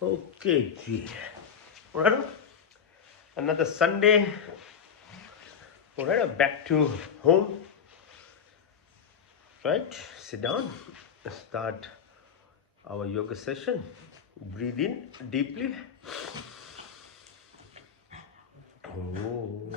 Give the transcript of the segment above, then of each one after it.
Okay, gee. Alright, another Sunday. Alright, back to home. Right, sit down. Start our yoga session. Breathe in deeply. Om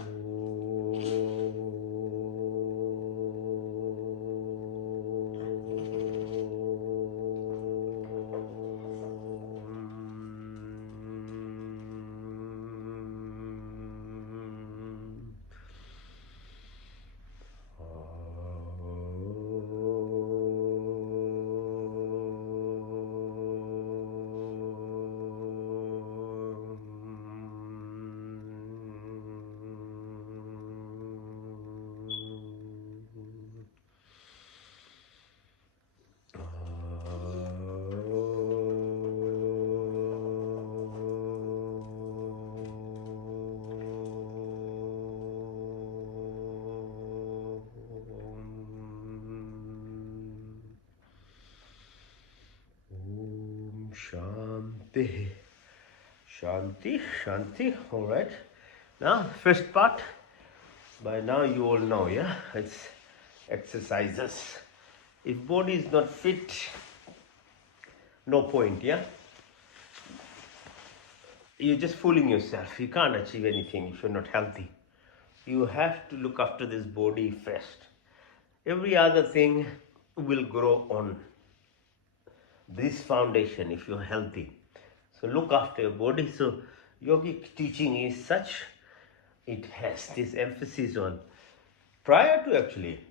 Shanti. Shanti, Shanti. All right. Now, first part. By now, you all know, yeah? It's exercises. If body is not fit, no point, yeah? You're just fooling yourself. You can't achieve anything if you're not healthy. You have to look after this body first. Every other thing will grow on this foundation if you're healthy. So look after your body. So yogic teaching is such, it has this emphasis on prior to actually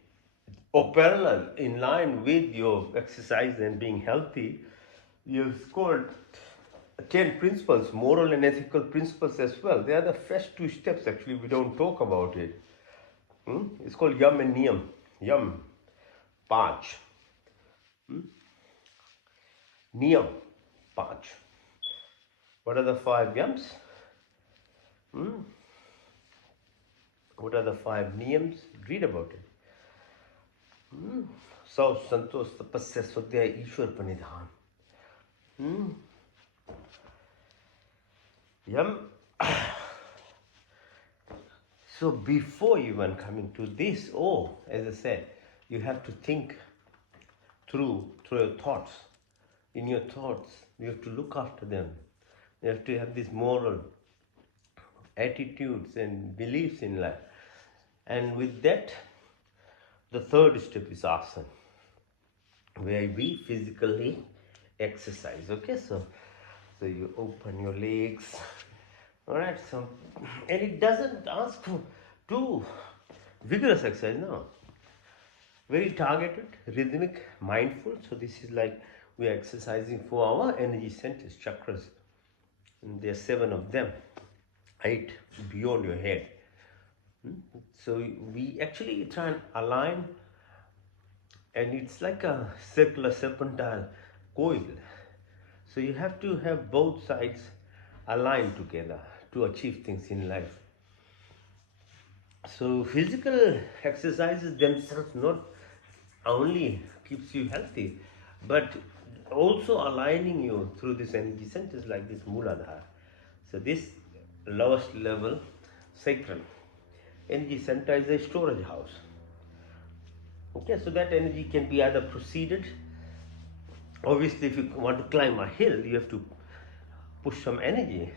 or parallel in line with your exercise and being healthy, you've scored 10 principles, moral and ethical principles as well. They are the first two steps actually, we don't talk about it. It's called Yam and Niyam. Yam, Panch. Niyam, Panch. What are the five Yams? What are the five Niyams? Read about it. सौ संतोष तपस्या स्वाध्याय ईश्वर परिधान. Yam. So before even coming to this, as I said, you have to think through your thoughts. In your thoughts, you have to look after them. You have to have these moral attitudes and beliefs in life. And with that, the third step is asana, where we physically exercise. Okay, so you open your legs. All right, so and it doesn't ask for too vigorous exercise. No, very targeted, rhythmic, mindful. So this is like we are exercising for our energy centers, chakras. And there are 7 of them, 8 beyond your head. So we actually try and align, and it's like a circular serpentine coil. So you have to have both sides aligned together to achieve things in life. So physical exercises themselves not only keeps you healthy, but also aligning you through this energy centers like this Mooladhara. So this lowest level sacral energy center is a storage house. Okay, so that energy can be either proceeded. Obviously, if you want to climb a hill, you have to push some energy.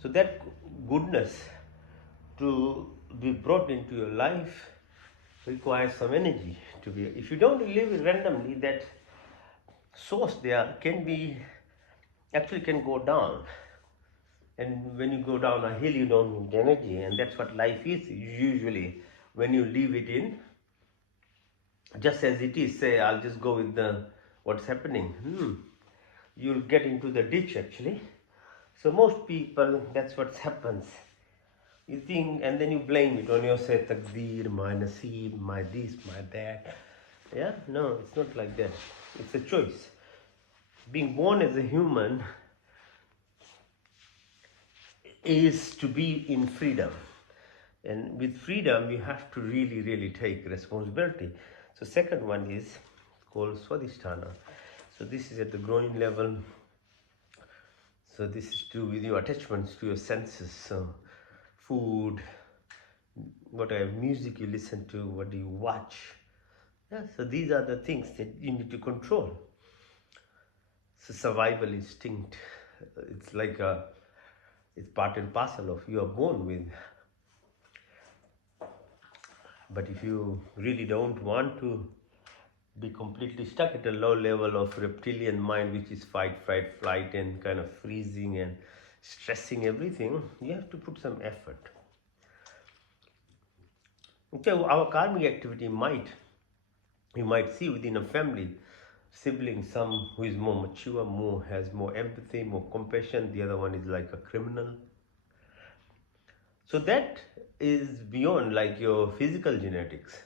So that goodness to be brought into your life requires some energy to be. If you don't live randomly, that source there can go down. And when you go down a hill, you don't need energy, and that's what life is usually. When you leave it in, just as it is, say, I'll just go with the what's happening. You'll get into the ditch actually. So most people, that's what happens. You think, and then you blame it on yourself, takdeer, my naseeb, my this, my that. Yeah, no, it's not like that. It's a choice. Being born as a human is to be in freedom. And with freedom, you have to really, really take responsibility. So second one is called Swadhisthana. So this is at the groin level. So this is to with your attachments to your senses. So food, what kind of music you listen to, what do you watch. Yeah, so these are the things that you need to control. So survival instinct, it's like it's part and parcel of you are born with. But if you really don't want to be completely stuck at a low level of reptilian mind, which is fight, fight, flight, and kind of freezing and stressing everything, you have to put some effort. Okay, our karmic activity you might see within a family, sibling, some who is more mature, more has more empathy, more compassion, the other one is like a criminal. So that is beyond like your physical genetics.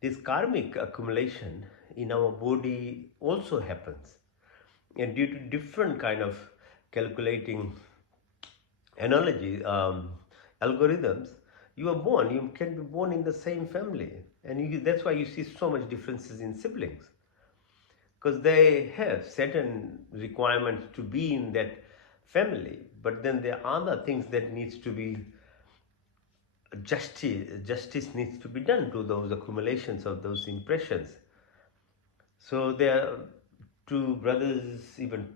This karmic accumulation in our body also happens, and due to different kind of calculating analogy algorithms, you can be born in the same family, and that's why you see so much differences in siblings, because they have certain requirements to be in that family, but then there are other things that needs to be justice needs to be done to those accumulations of those impressions. So there are two brothers, even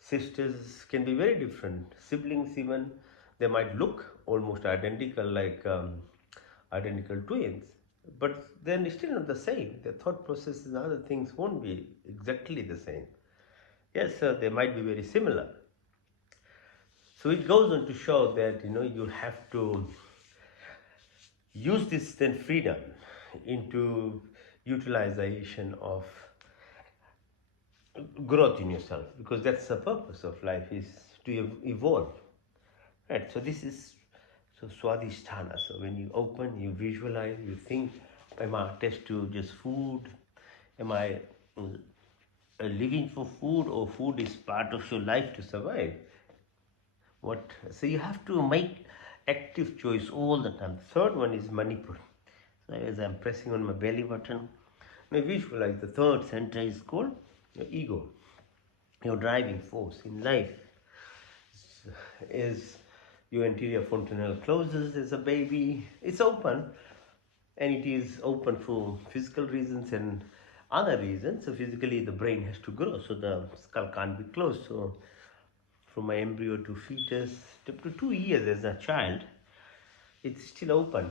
sisters can be very different. Siblings even, they might look almost identical, like identical twins, but then still not the same. Their thought processes and other things won't be exactly the same. Yes, they might be very similar. So it goes on to show that you have to use this then freedom into utilization of growth in yourself, because that's the purpose of life, is to evolve, right? So this is so swadhisthana. So when you open, you visualize, you think, am I attached to just food? Am I living for food, or food is part of your life to survive? So you have to make active choice all the time. The third one is Manipur. So as I'm pressing on my belly button, now visualize the third center is called your ego, your driving force in life. Is your anterior fontanelle closes as a baby, it's open, and it is open for physical reasons and other reasons. So physically the brain has to grow, so the skull can't be closed. So from my embryo to fetus, up to 2 years as a child, it's still open.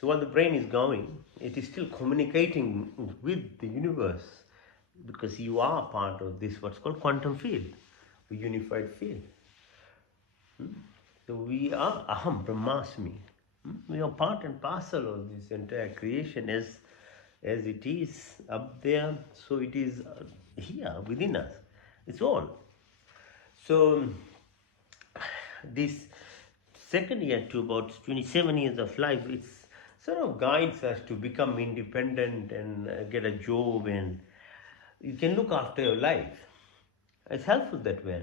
So while the brain is going, it is still communicating with the universe, because you are part of this what's called quantum field, a unified field. So we are Aham Brahmasmi. We are part and parcel of this entire creation, as it is up there, so it is here within us. It's all. So this second year to about 27 years of life, it sort of guides us to become independent and get a job, and you can look after your life. It's helpful that way.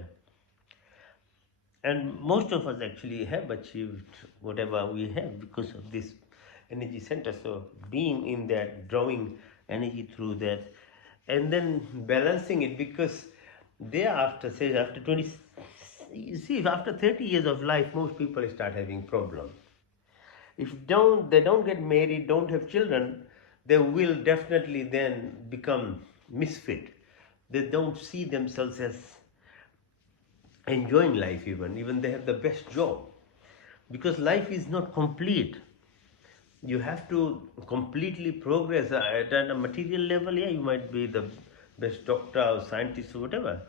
And most of us actually have achieved whatever we have because of this energy center. So being in that, drawing energy through that, and then balancing it, because thereafter, say after 20, you see, after 30 years of life, most people start having problems. If they don't get married, don't have children, they will definitely then become misfit. They don't see themselves as enjoying life, even they have the best job, because life is not complete. You have to completely progress at a material level. Yeah, you might be the best doctor or scientist or whatever,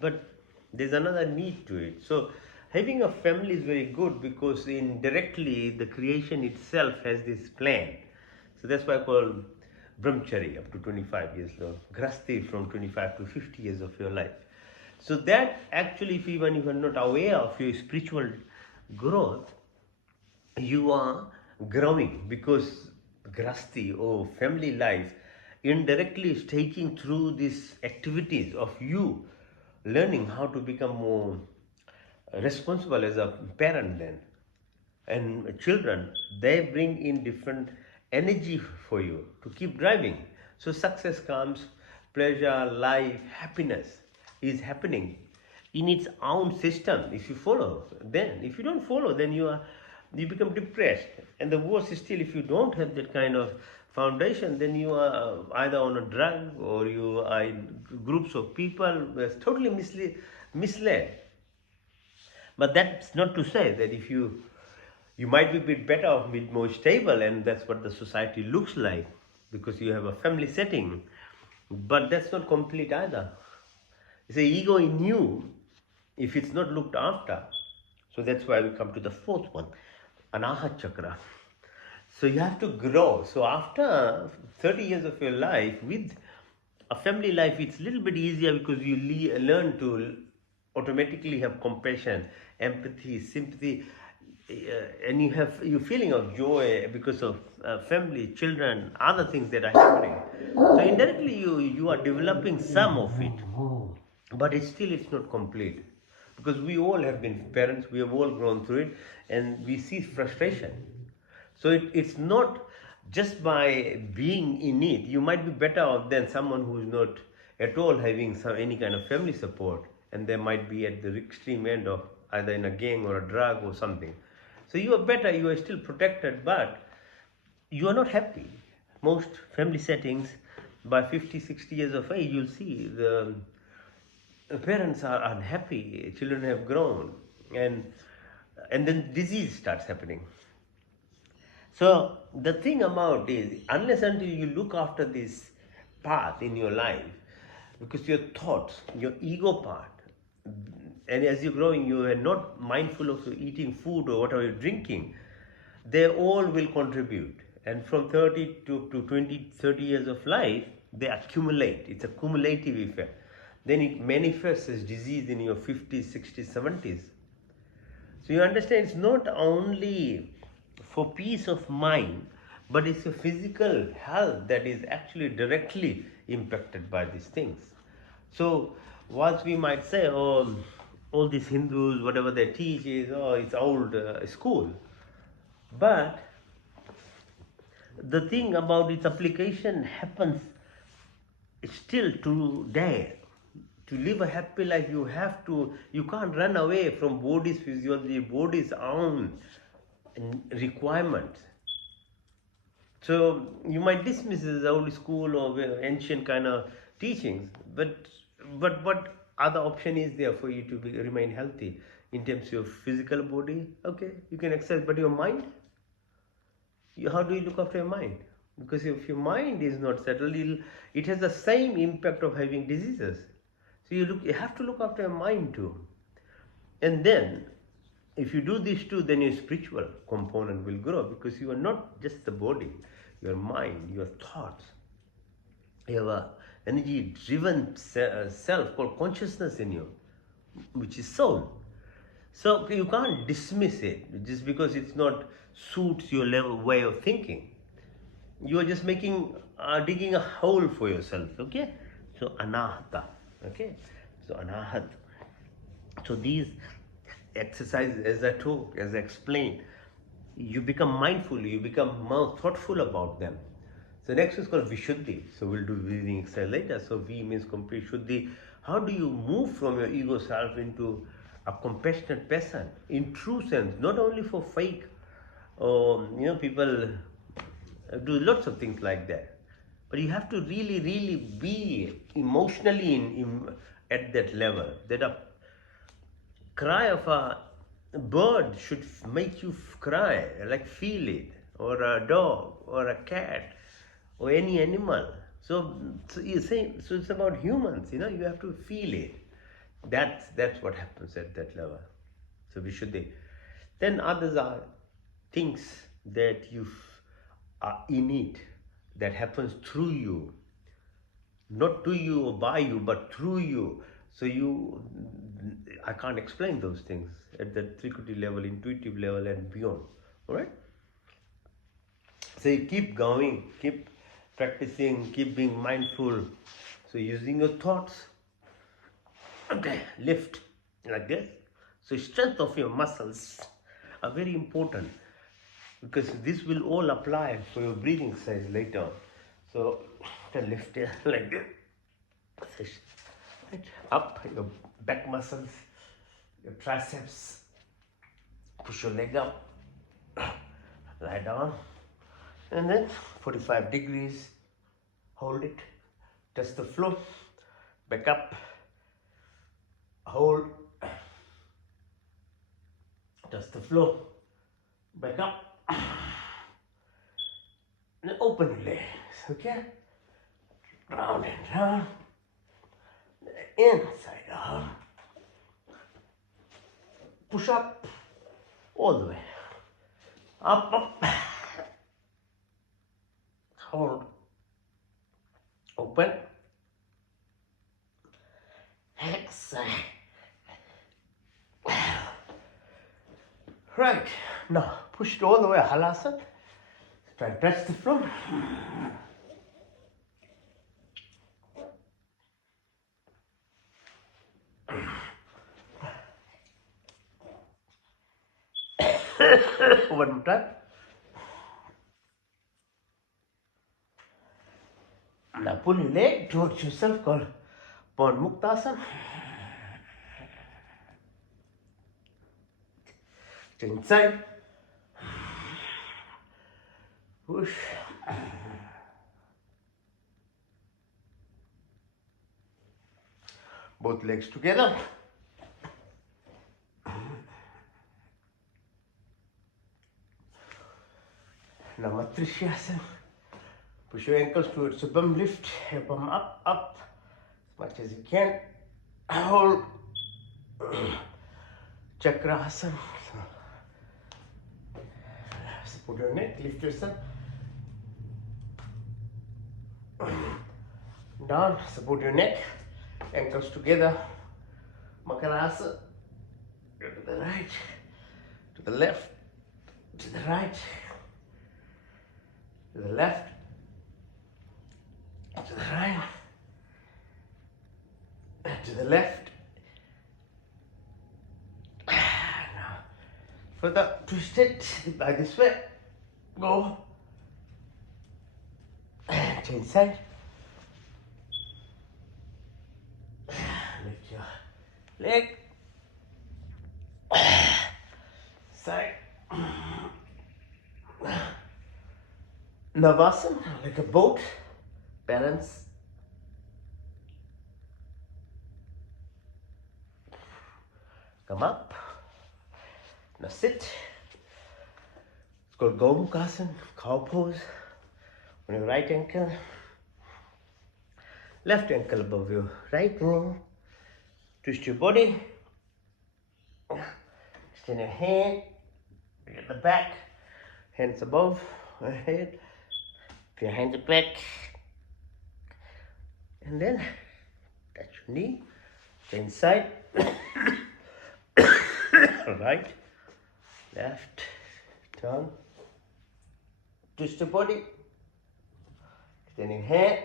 but there's another need to it. So having a family is very good, because indirectly the creation itself has this plan. So that's why I call brahmachari up to 25 years long, grasti from 25 to 50 years of your life. So that actually, if even if you are not aware of your spiritual growth, you are growing, because grasti or family life indirectly is taking through these activities of you learning how to become more responsible as a parent then. And children, they bring in different energy for you to keep driving. So success comes, pleasure, life, happiness is happening, in its own system. If you follow, then if you don't follow, then you become depressed. And the worst is still, if you don't have that kind of foundation, then you are either on a drug or you are in groups of people that's totally misled. But that's not to say that if you might be a bit better off, a bit more stable, and that's what the society looks like because you have a family setting. But that's not complete either. It's the ego in you, if it's not looked after. So that's why we come to the fourth one, Anahat Chakra. So you have to grow. So after 30 years of your life, with a family life, it's a little bit easier because you learn to automatically have compassion, empathy, sympathy, and you feeling of joy because of family, children, other things that are happening. So indirectly you are developing some of it, but it's not complete because we all have been parents, we have all grown through it, and we see frustration. So it's not just by being in it. You might be better off than someone who is not at all having any kind of family support, and they might be at the extreme end of either in a gang or a drug or something. So you are better, you are still protected, but you are not happy. Most family settings, by 50, 60 years of age, you'll see the parents are unhappy, children have grown, and then disease starts happening. So the thing about is, unless until you look after this path in your life, because your thoughts, your ego part, and as you're growing, you are not mindful of eating food or whatever you're drinking, they all will contribute. And from 30 to 20, 30 years of life, they accumulate. It's a cumulative effect. Then it manifests as disease in your 50s, 60s, 70s. So you understand, it's not only for peace of mind, but it's your physical health that is actually directly impacted by these things. So once we might say, oh, all these Hindus, whatever they teach is, oh, it's old school. But the thing about its application happens still today. To live a happy life, you can't run away from body's physiology, body's own requirements. So you might dismiss it as old school or ancient kind of teachings, but what other option is there for you to remain healthy in terms of your physical body? Okay, you can exercise, but your mind, how do you look after your mind? Because if your mind is not settled, it has the same impact of having diseases. So you have to look after your mind too. And then if you do these two, then your spiritual component will grow, because you are not just the body, your mind, your thoughts. You have a energy driven self called consciousness in you, which is soul. So you can't dismiss it just because it's not suits your level way of thinking. You are just digging a hole for yourself. Okay, so anahata. Okay, so anahat. So these exercises, as I talk, as I explained, you become mindful, you become more thoughtful about them. So next is called Vishuddhi. So we'll do breathing exercise later. So V means complete Shuddhi. How do you move from your ego self into a compassionate person in true sense, not only for fake? People do lots of things like that. But you have to really, really be emotionally at that level. That a cry of a bird should make you cry, like feel it, or a dog, or a cat, or any animal. So you say, so it's about humans. You have to feel it. That's what happens at that level. So we should. Then others are things that you are in it, that happens through you, not to you or by you, but through you. So I can't explain those things at the Trikuti level, intuitive level, and beyond. All right. So you keep going, keep practicing, keep being mindful. So using your thoughts, okay, lift like this. So strength of your muscles are very important, because this will all apply for your breathing exercise later on. So lift it like this, right up your back muscles, your triceps. Push your leg up, lie down, and then 45 degrees, hold it, touch the floor, back up, hold, touch the floor, back up, and open your legs, okay? Round and round, inside out, push up, all the way, up, hold, open, exhale. Right, now push it all the way, halasana. Try to touch the floor. One more time. Now pull your leg towards yourself, called Pon Muktasana. To inside. Push. Both legs together. Now Matrishasana. Push your ankles towards the bum, lift your bum up, as much as you can. Hold. Chakrasana. Support your neck, lift yourself. Down, support your neck, ankles together. Makarasana. Go to the right, to the left, to the right, to the left, to the right, to the left. Now, further twist it by this way. Go. Change side. Lift your leg. Side. Navasana, like a boat. Balance. Come up. Now sit. It's called Gomukhasana, cow pose. On your right ankle. Left ankle above your right knee. Twist your body. Extend your hand. Get the back. Hands above your head. Put your hands back. And then touch your knee. Change side. Right. Left. Turn. Twist your body. Extending hand.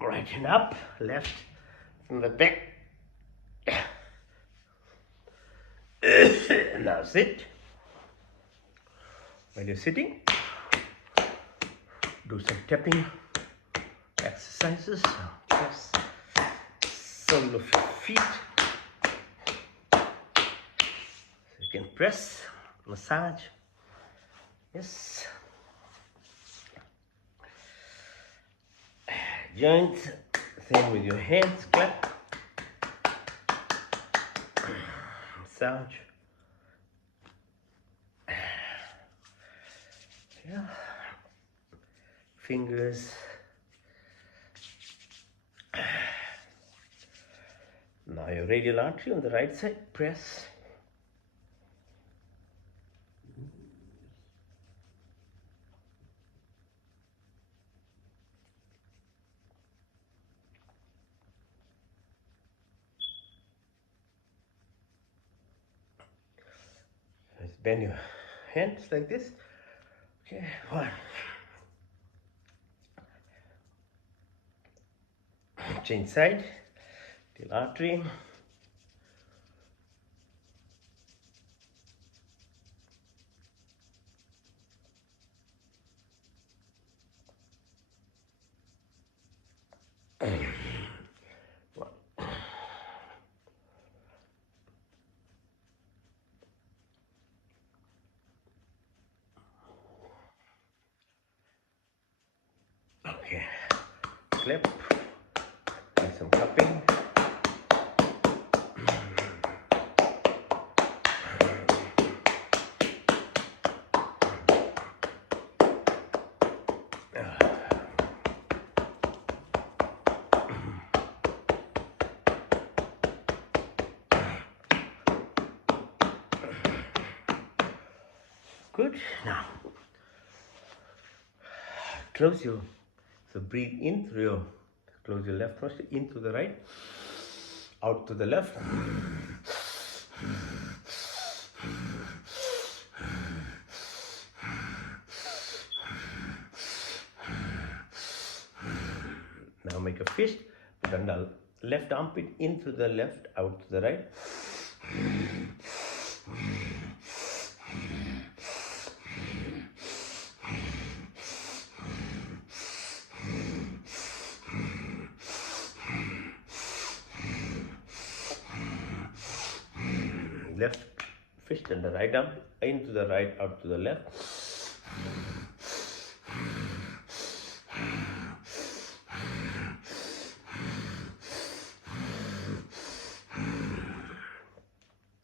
Right hand up. Left. From the back. Now sit. When you're sitting, do some tapping exercises. Press sole of your feet. So you can press, massage. Yes. Joints, same with your hands, clap. Massage. Yeah. Fingers. Now your radial artery on the right side, press. Just bend your hands like this. Okay, one. Change side, till artery. One. clap, do some clapping. Good. Now, close your, so breathe in through your, close your left nostril, in to the right, out to the left. Now make a fist, put under left armpit, in to the left, out to the right. Left fist and the right arm, into the right, out to the left.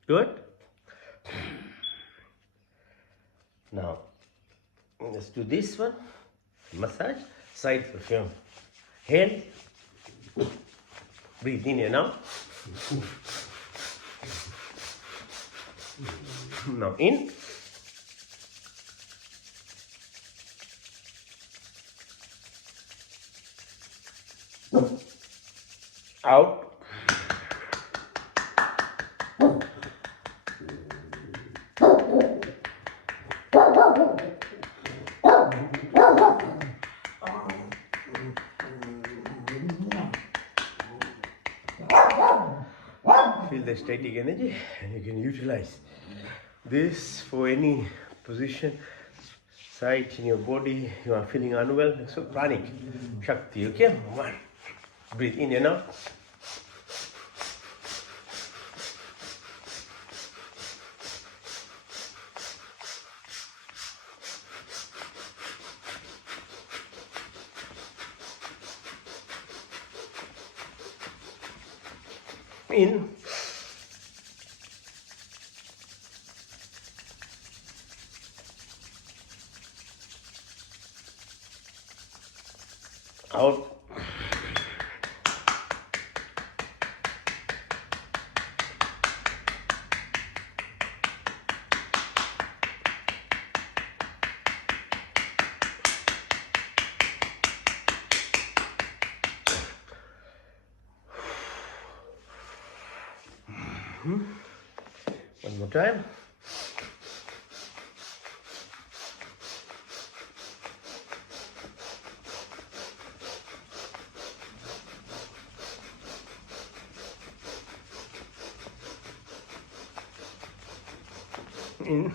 Good. Now let's do this one. Massage side of your hand. Breathe in and out. Now in. Out. Feel the static energy, and you can utilize this for any position, site in your body. You are feeling unwell, so pranic shakti. Okay, one. Breathe in and out. In. Out. One more time. In.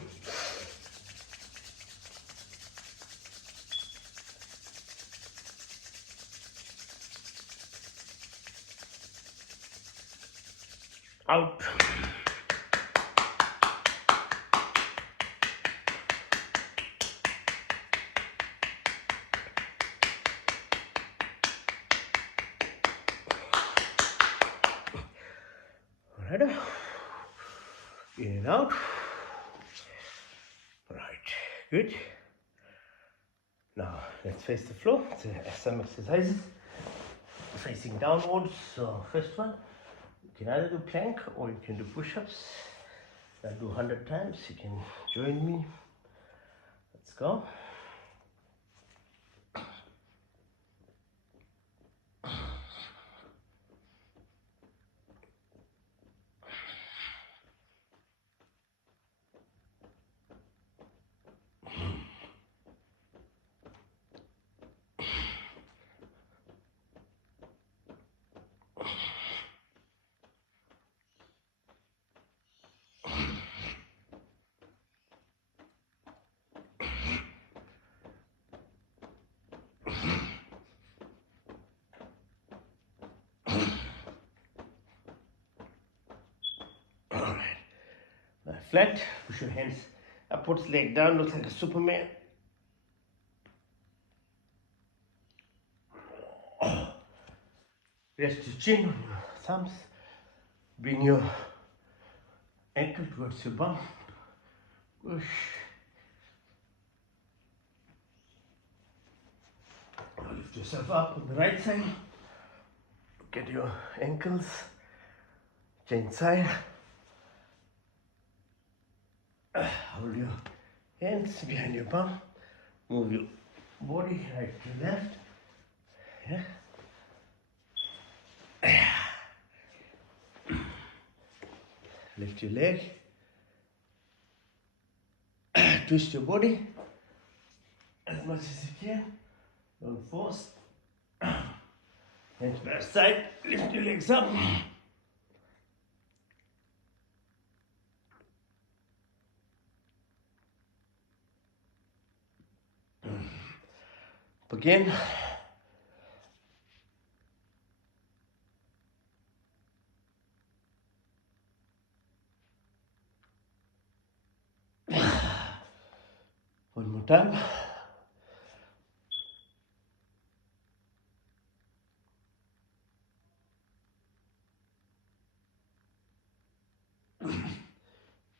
Out. All right. In and out. Right. Good. Now let's face the floor. So some exercises facing downwards. So first one, you can either do plank or you can do push-ups. I'll do 100 times. You can join me. Let's go. Flat, push your hands upwards, leg down, looks like a Superman. Rest your chin on your thumbs. Bring your ankle towards your bum. Push. Lift yourself up on the right side. Get your ankles. Change side. Hold your hands behind your bum. Move your body right to left. Yeah. Lift your leg. Twist your body as much as you can. Don't force. Hands by side. Lift your legs up. Again. One more time.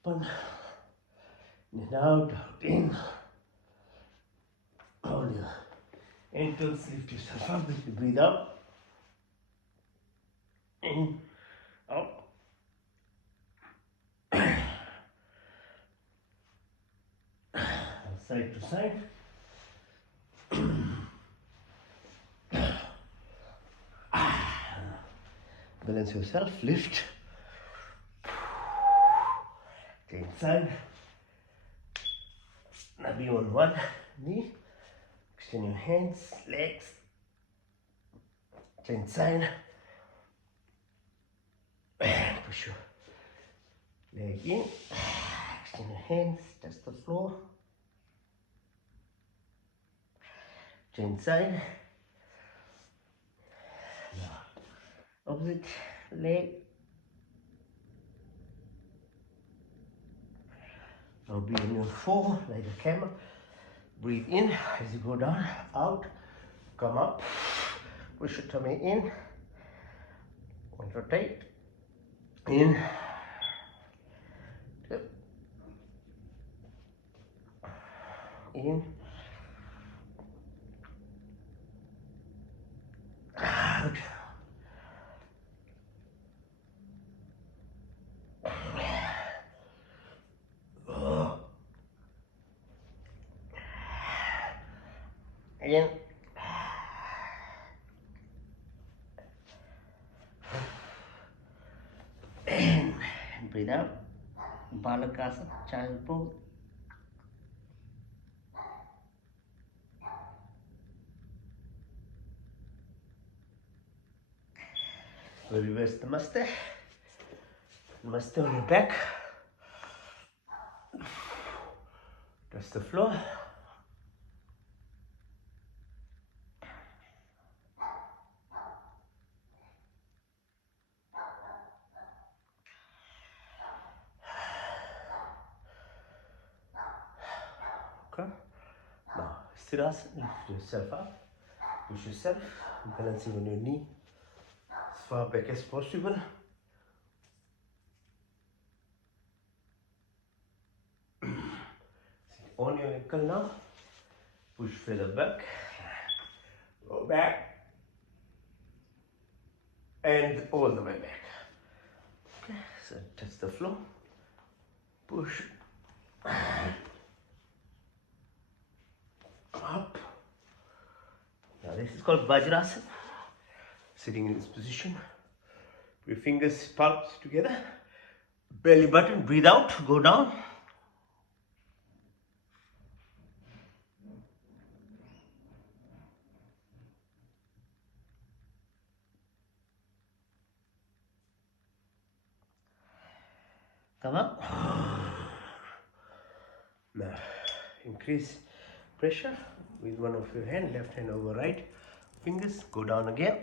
One. In, out, in. Hold your ankles, lift yourself up as you breathe out. In, out. Side to side. Balance yourself, lift. Change side. Now be on one knee. Extend your hands, legs. Change side. Push your leg in. Extend your hands, touch the floor. Change side. Now, opposite leg. Now be on your four like a camel. Breathe in as you go down, out, come up. Push your tummy in. Rotate. In. In. Out. In. And breathe out. Balakasana, child pose. We'll reverse the Namaste. Namaste on your back. Touch the floor. Okay. Now, Sthirasana, lift yourself up. Push yourself, balancing on your knee as far back as possible. On your ankle now. Push further back. Go back. And all the way back. Okay, so touch the floor. Push. Up. Now this is called Vajrasana. Sitting in this position. Your fingers palms together. Belly button, breathe out, go down. Come up. Now increase pressure with one of your hand, left hand over right. Fingers go down again.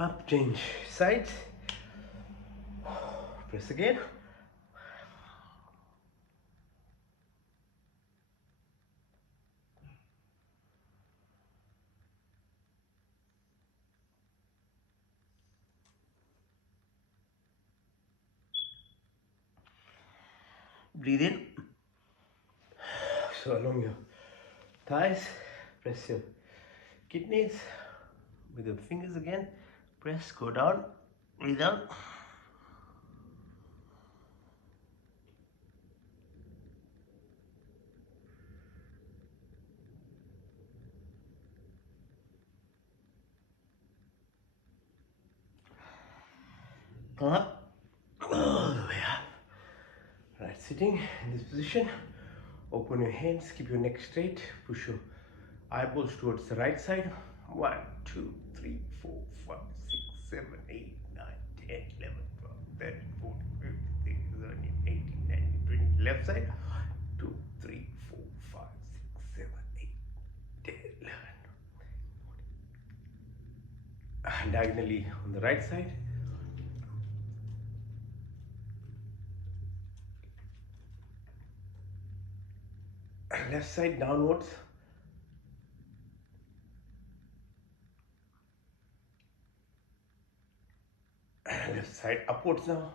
Up, change sides. Press again. Breathe in. So along your thighs, press your kidneys with your fingers again. Press, go down, breathe out. Come up, all the way up. Right, sitting in this position. Open your hands, keep your neck straight, push your eyeballs towards the right side. 1, 2, 3, 4, 5, 6, 7, 8, 9, 10, 11, 12, 13, 14, 15, 16, 17, 18, 19, 20. Left side. 2, 3, 4, 5, 6, 7, 8, 10, 11. Diagonally on the right side. Left side downwards. Left side upwards now.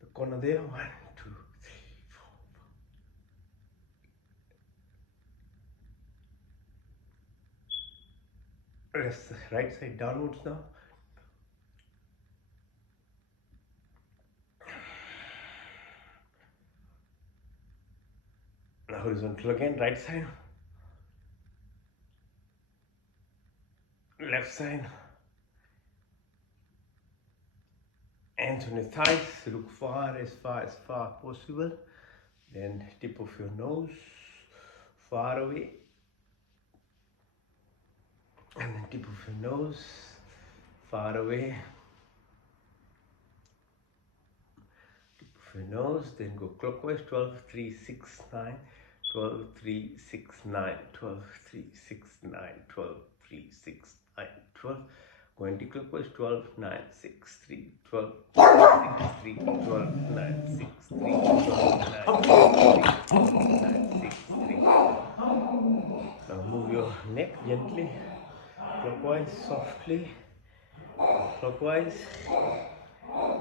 The corner there. 1, 2, 3, 4. Right side downwards now. Now horizontal again. Right side. Left side. Hands on your thighs, look far as possible. Then tip of your nose far away. And then tip of your nose far away. Tip of your nose, then go clockwise. 12, 3, 6, 9. 12, 3, 6, 9. 12, 3, 6, 9. 12, 3, 6, 9. 12. Go anti-clockwise. 12, 9, 6, 3, 12, 6, 3, 12, 9, 6, 3, 12, 9, 6, 3, 12, 9, 6, 3. Now move your neck gently, clockwise, softly, clockwise. A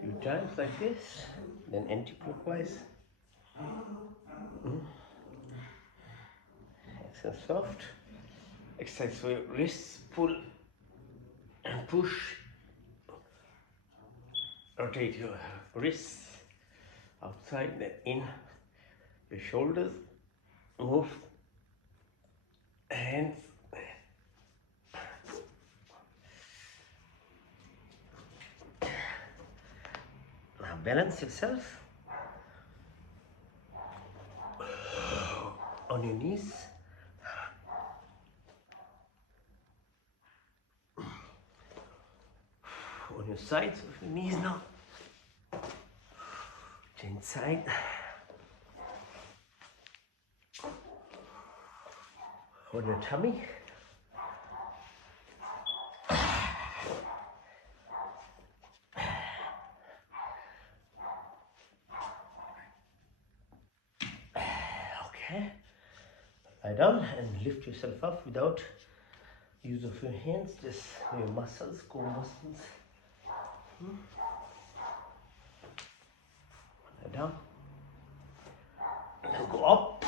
few times like this, then anti-clockwise. So soft. Exercise for your wrists, pull and push. Rotate your wrists outside, then in. Your shoulders, move hands. Now balance yourself on your knees. On your sides of your knees now. Change side. On your tummy. Okay. Lie down and lift yourself up without use of your hands, just your muscles, core muscles. Lie down. Now go up.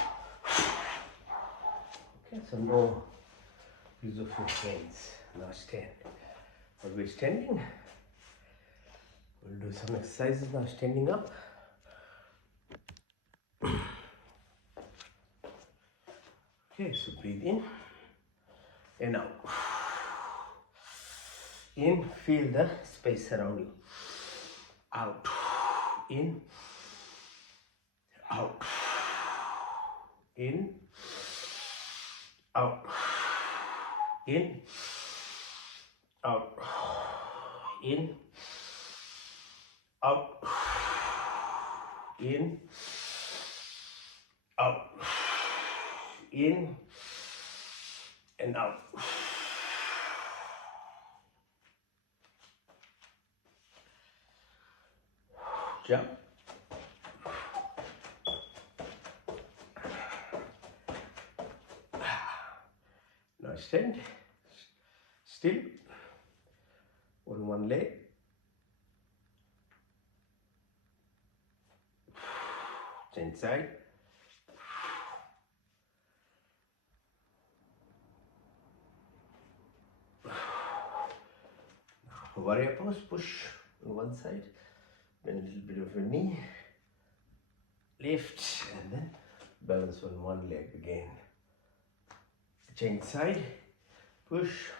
Okay, so no use of your hands. Now stand. While we're standing, we'll do some exercises now standing up. Okay, so breathe in and out. In, feel the space around you. Out, in, out, in, out, in, out, in, out, in, out, in, and out, Jump. Now stand still on one leg. Change side. Warrior pose, push on one side, then a little bit of your knee, lift, and then balance on one leg again. Change side, push,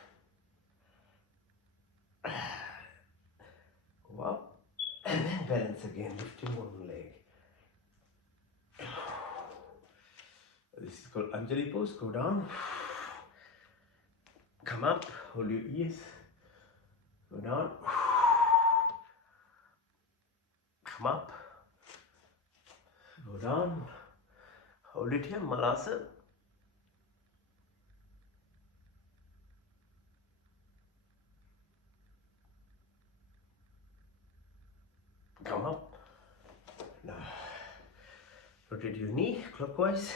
go up, and then balance again, lifting one leg. This is called Anjali pose. Go down, come up, hold your ears, go down, come up, go down, hold it here, Malasana. Come up. Now rotate your knee clockwise,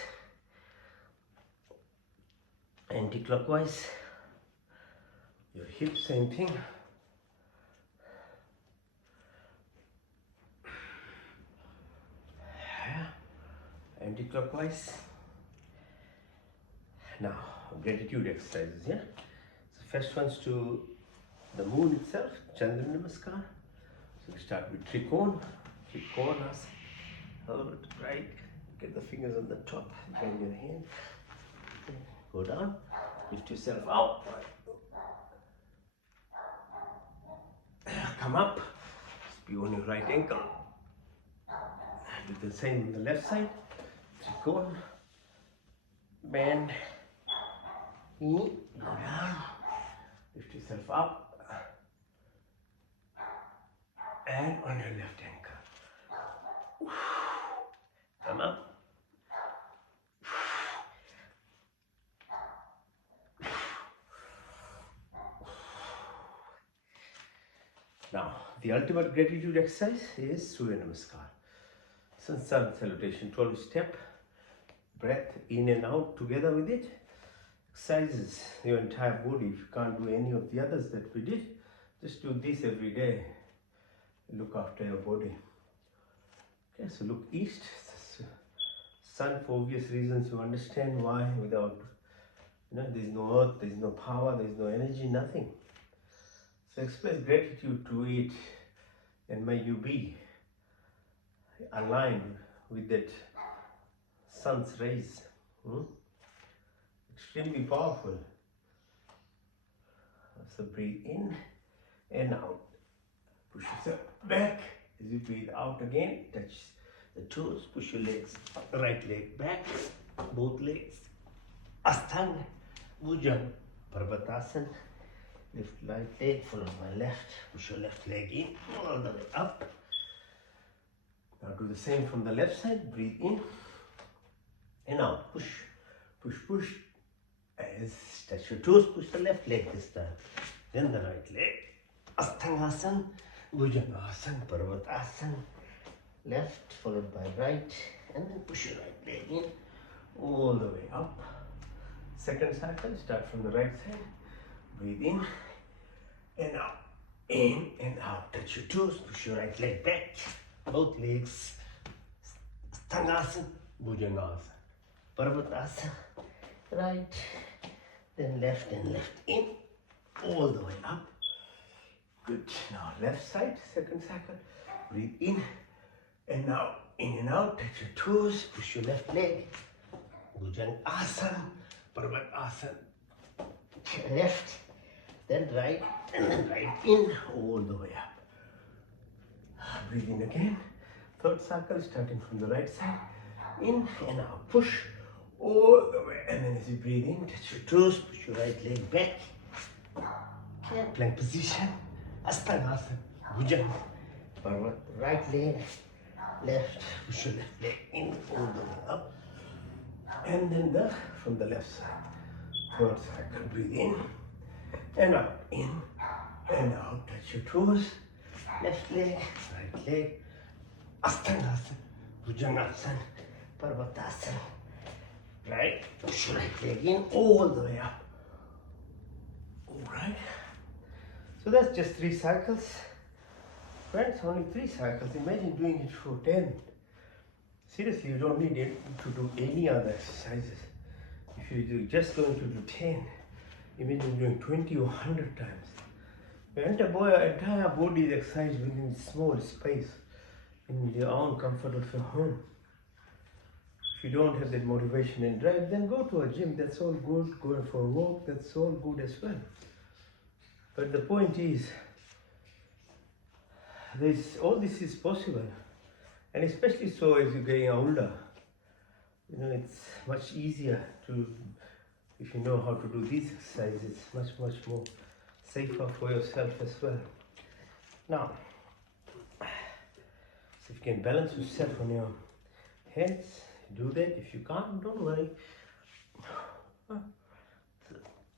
anti-clockwise. Your hip, same thing. Anti-clockwise. Now gratitude exercises. Yeah. So first one's to the moon itself, Chandra Namaskar. So we start with Trikonasana. Hold right, get the fingers on the top, bend your hand, go down, lift yourself out, come up, be on your right ankle, do the same on the left side, Trikona, bend, knee, go down, lift yourself up, and on your left ankle. Come up. Now, the ultimate gratitude exercise is Surya Namaskar. Sun salutation, 12 step, breath in and out together with it. Exercises your entire body. If you can't do any of the others that we did, just do this every day. Look after your body. Okay, so look east. Sun, for obvious reasons, you understand why. Without, there's no earth, there's no power, there's no energy, nothing. So express gratitude to it, and may you be aligned with that sun's rays. Extremely powerful. So breathe in and out. Push yourself back as you breathe out again. Touch the toes, push your legs, right leg back, both legs. Ashtanga, Bhujanga, Parvatasana. Lift right leg, follow my left, push your left leg in, all the way up. Now do the same from the left side, breathe in and out, push, push, push. As touch your toes, push the left leg this time. Then the right leg, Asthangasana, Bhujangasana, Parvatasana. Left followed by right, and then push your right leg in, all the way up. Second cycle, start from the right side. Breathe in and out, in and out. Touch your toes, push your right leg back, both legs. Sthangasana, Bhujangasana, Parvatasana, right, then left and left in, all the way up. Good. Now left side, second cycle. Breathe in and out, in and out. Touch your toes, push your left leg. Bhujangasana, Parvatasana. Left, then right, and then right in, all the way up. Breathe in again. Third cycle, starting from the right side. In and out. Push all the way. And then as you breathe in, touch your toes, push your right leg back. Okay, plank position. Asthangasana. Bhujanga. Forward. Right leg. Left. Push your left leg in, all the way up. And then from the left side. Third cycle, breathe in and out, in and out. Touch your toes, left leg, right leg, Asthanasana, Bhujangasana, Parvatasana. Right? Push right leg in all the way up. Alright. So that's just 3 cycles. Friends, only 3 cycles. Imagine doing it for 10. Seriously, you don't need to do any other exercises. If you're just going to do 10, imagine doing 20 or 100 times. Your entire body is exercised within a small space in your own comfort of your home. If you don't have that motivation and drive, then go to a gym. That's all good. Going for a walk, that's all good as well. But the point is, all this is possible, and especially so as you're getting older. It's much easier to, if you know how to do these exercises, much more safer for yourself as well. Now, so if you can balance yourself on your hands, do that. If you can't, don't worry.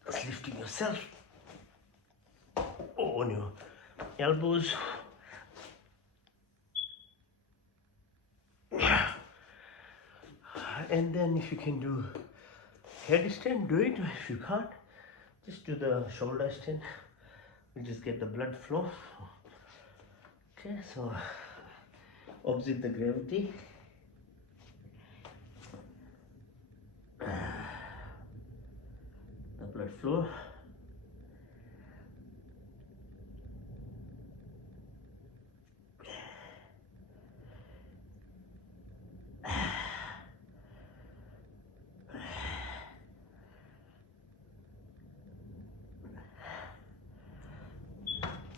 Just lifting yourself on your elbows. And then if you can do headstand, do it. If you can't, just do the shoulder stand. You just get the blood flow. Okay, so opposite the gravity. The blood flow.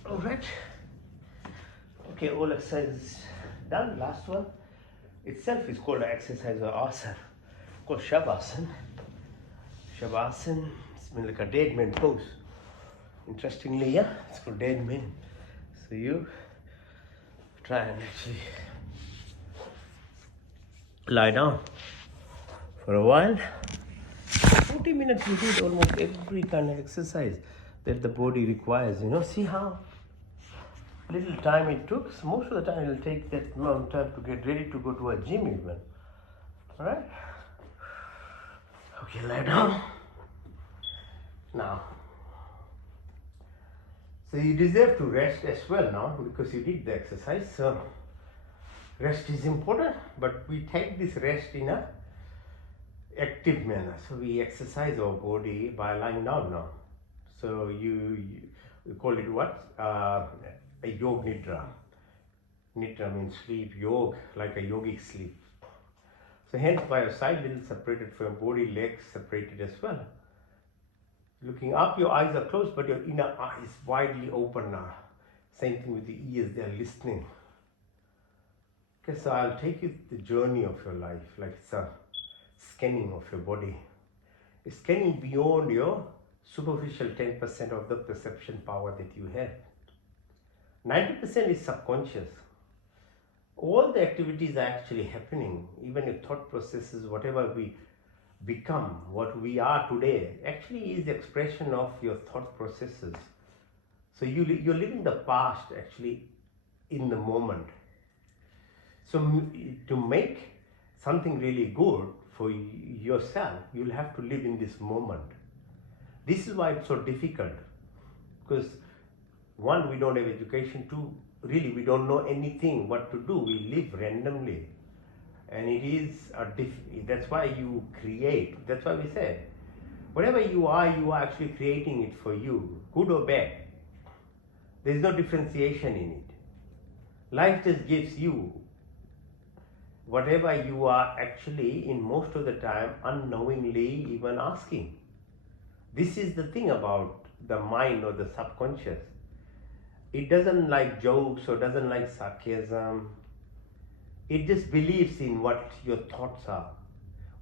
Alright. Okay, all exercises done. Last one itself is called an exercise or asana, called Shavasana. Shavasana is like a dead man pose. Interestingly, yeah, it's called dead man. So you try and actually lie down for a while. 40 minutes you did almost every kind of exercise that the body requires. See how little time it took. So most of the time it will take that amount of time to get ready to go to a gym even. Alright? Okay, lie down. Now, so you deserve to rest as well now because you did the exercise. So rest is important, but we take this rest in a active manner. So we exercise our body by lying down now. So we call it what? A yog nidra. Nidra means sleep, yog, like a yogic sleep. So hands by your side, little separated from your body, legs separated as well. Looking up, your eyes are closed, but your inner eye is widely open now. Same thing with the ears, they are listening. Okay, so I'll take you the journey of your life, like it's a scanning of your body. It's scanning beyond your superficial 10% of the perception power that you have. 90% is subconscious. All the activities are actually happening, even your thought processes, whatever we become, what we are today, actually is the expression of your thought processes. So you're living the past actually in the moment. So to make something really good for yourself, you'll have to live in this moment. This is why it's so difficult, because one, we don't have education. Two, really we don't know anything what to do. We live randomly, and it is that's why you create. That's why we said whatever you are actually creating it for you, good or bad. There is no differentiation in it. Life just gives you whatever you are actually, in most of the time, unknowingly even asking. This is the thing about the mind or the subconscious. It doesn't like jokes or doesn't like sarcasm. It just believes in what your thoughts are,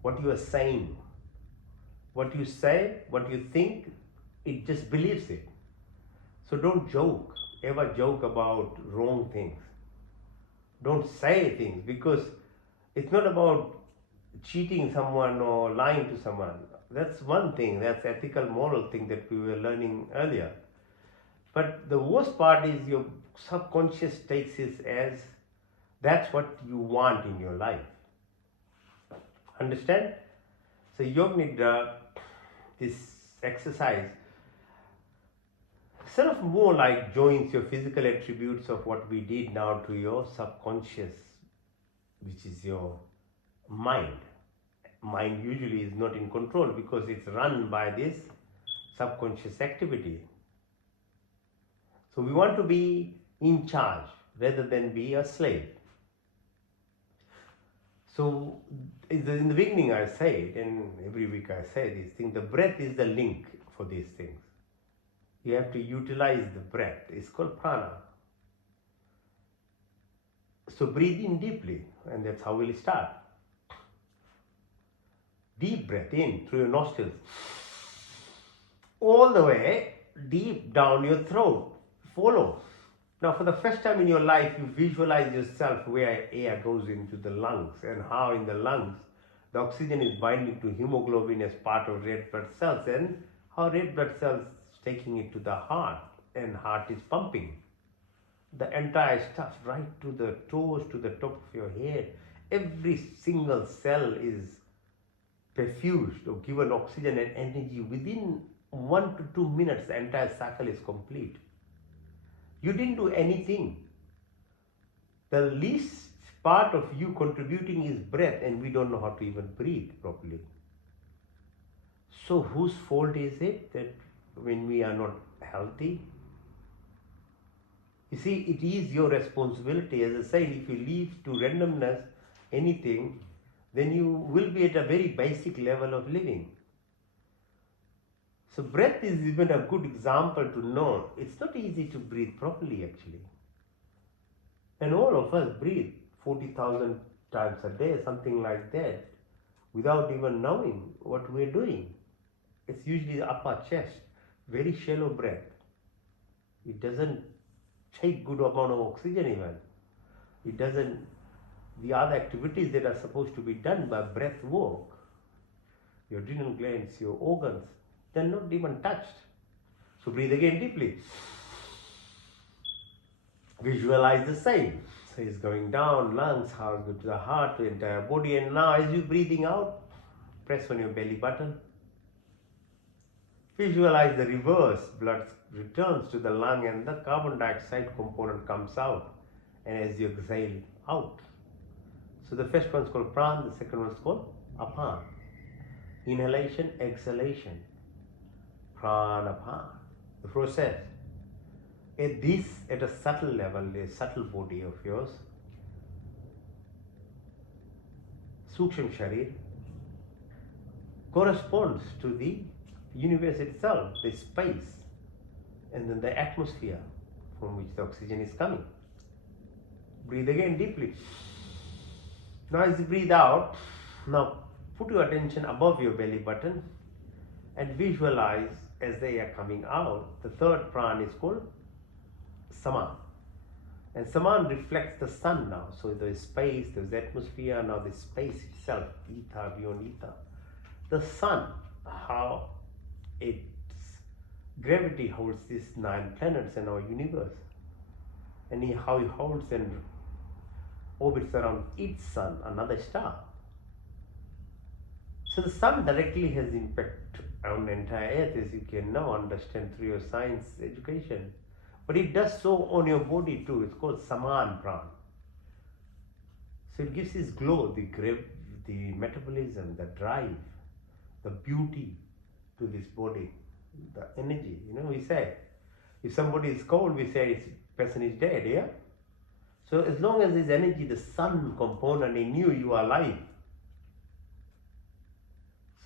what you are saying. What you say, what you think, it just believes it. So don't ever joke about wrong things. Don't say things, because it's not about cheating someone or lying to someone. That's one thing, that's ethical, moral thing that we were learning earlier. But the worst part is your subconscious takes it as That's what you want in your life. Understand? So Yoga Nidra, this exercise, sort of more like joins your physical attributes of what we did now to your subconscious, which is your mind. Mind usually is not in control because it's run by this subconscious activity. So we want to be in charge rather than be a slave. So in the beginning I said, and every week I say this thing, the breath is the link for these things. You have to utilize the breath. It's called prana. So breathe in deeply, and that's how we'll start. Deep breath in through your nostrils, all the way deep down your throat. Follow. Now, for the first time in your life, you visualize yourself where air goes into the lungs and how in the lungs the oxygen is binding to hemoglobin as part of red blood cells, and how red blood cells taking it to the heart, and heart is pumping the entire stuff right to the toes, to the top of your head. Every single cell is perfused or given oxygen and energy. Within 1 to 2 minutes, the entire cycle is complete. You didn't do anything. The least part of you contributing is breath, and we don't know how to even breathe properly. So whose fault is it that when we are not healthy? You see, it is your responsibility. As I said, if you leave to randomness anything, then you will be at a very basic level of living. So breath is even a good example to know. It's not easy to breathe properly actually. And all of us breathe 40,000 times a day, something like that, without even knowing what we're doing. It's usually the upper chest, very shallow breath. It doesn't take good amount of oxygen even. It doesn't, the other activities that are supposed to be done by breath work, your adrenal glands, your organs, they're not even touched. So breathe again deeply. Visualize the same. So it's going down, lungs, how it goes to the heart, to the entire body. And now as you're breathing out, press on your belly button. Visualize the reverse. Blood returns to the lung and the carbon dioxide component comes out. And as you exhale out. So the first one's called pran, the second one's called apan. Inhalation, exhalation. Pranapan. The process. At a subtle level, a subtle body of yours, Suksham Sharir, corresponds to the universe itself, the space, and then the atmosphere from which the oxygen is coming. Breathe again deeply. Now as you breathe out, now put your attention above your belly button and visualize as they are coming out. The third pran is called Saman. And Saman reflects the sun now. So there is space, there is atmosphere, now the space itself, ether, beyond ether. The sun, how its gravity holds these 9 planets in our universe. And how it holds and orbits around its sun, another star. So the sun directly has impact on the entire earth, as you can now understand through your science education. But it does so on your body too. It's called Saman Pran. So it gives this glow, the metabolism, the drive, the beauty to this body, the energy. You know, we say, if somebody is cold, we say this person is dead, yeah? So as long as there's energy, the sun component in you, you are alive.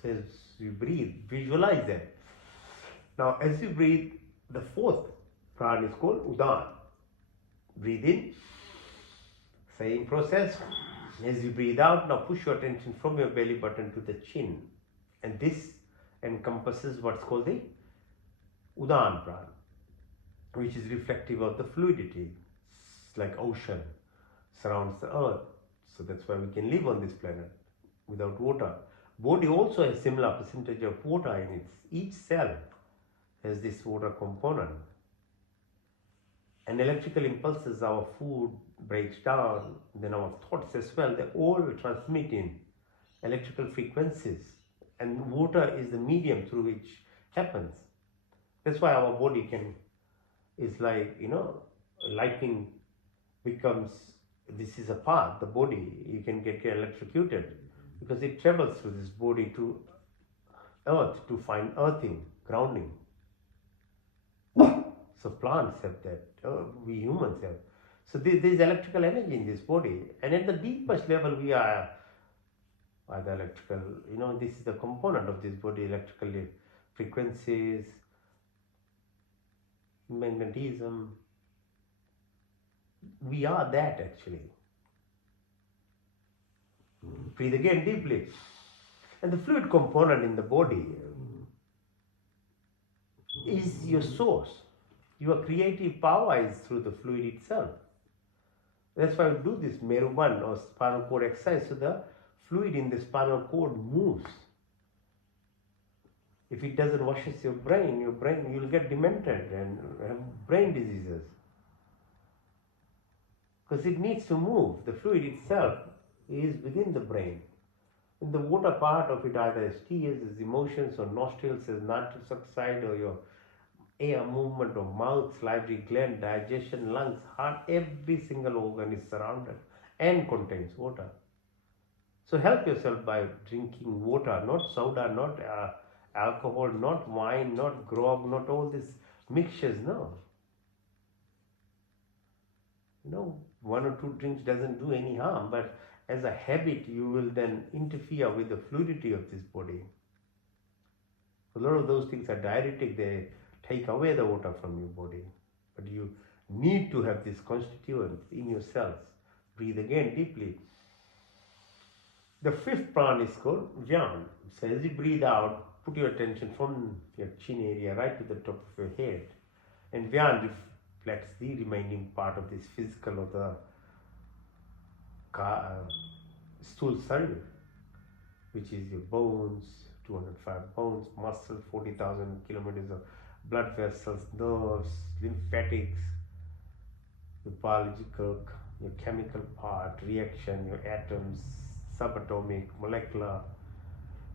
So as you breathe, visualize that. Now as you breathe, the fourth pran is called Udan. Breathe in, same process. As you breathe out, now push your attention from your belly button to the chin. And this encompasses what's called the Udan pran, which is reflective of the fluidity. It's like ocean surrounds the earth. So that's why we can live on this planet without water. Body also has similar percentage of water in it. Each cell has this water component. And electrical impulses, our food breaks down, then our thoughts as well, they all transmit in electrical frequencies. And water is the medium through which happens. That's why our body can, is like, lightning becomes, this is a path, the body, you can get electrocuted because it travels through this body to earth to find earthing, grounding. So plants have that, we humans have. So there's electrical energy in this body, and at the deepest level, we are the electrical. This is the component of this body: electrical frequencies, magnetism. We are that actually. Breathe again deeply, and the fluid component in the body is your source. Your creative power is through the fluid itself. That's why we do this Meruban or spinal cord exercise, so the fluid in the spinal cord moves. If it doesn't washes your brain, you'll get demented and have brain diseases. Because it needs to move. The fluid itself is within the brain. In the water part of it, either as tears, as emotions, or nostrils, as nitrous oxide, or your air movement of mouth, salivary gland, digestion, lungs, heart, every single organ is surrounded and contains water. So help yourself by drinking water, not soda, not alcohol, not wine, not grog, not all these mixtures, no. One or two drinks doesn't do any harm, but as a habit, you will then interfere with the fluidity of this body. A lot of those things are diuretic, they take away the water from your body. But you need to have this constituent in your cells. Breathe again deeply. The fifth prana is called Vyan. So as you breathe out, put your attention from your chin area right to the top of your head. And Vyan reflects the remaining part of this physical of the stool sharir, which is your bones, 205 bones, muscle, 40,000 kilometers of blood vessels, nerves, lymphatics, your biological, your chemical part, reaction, your atoms, subatomic, molecular,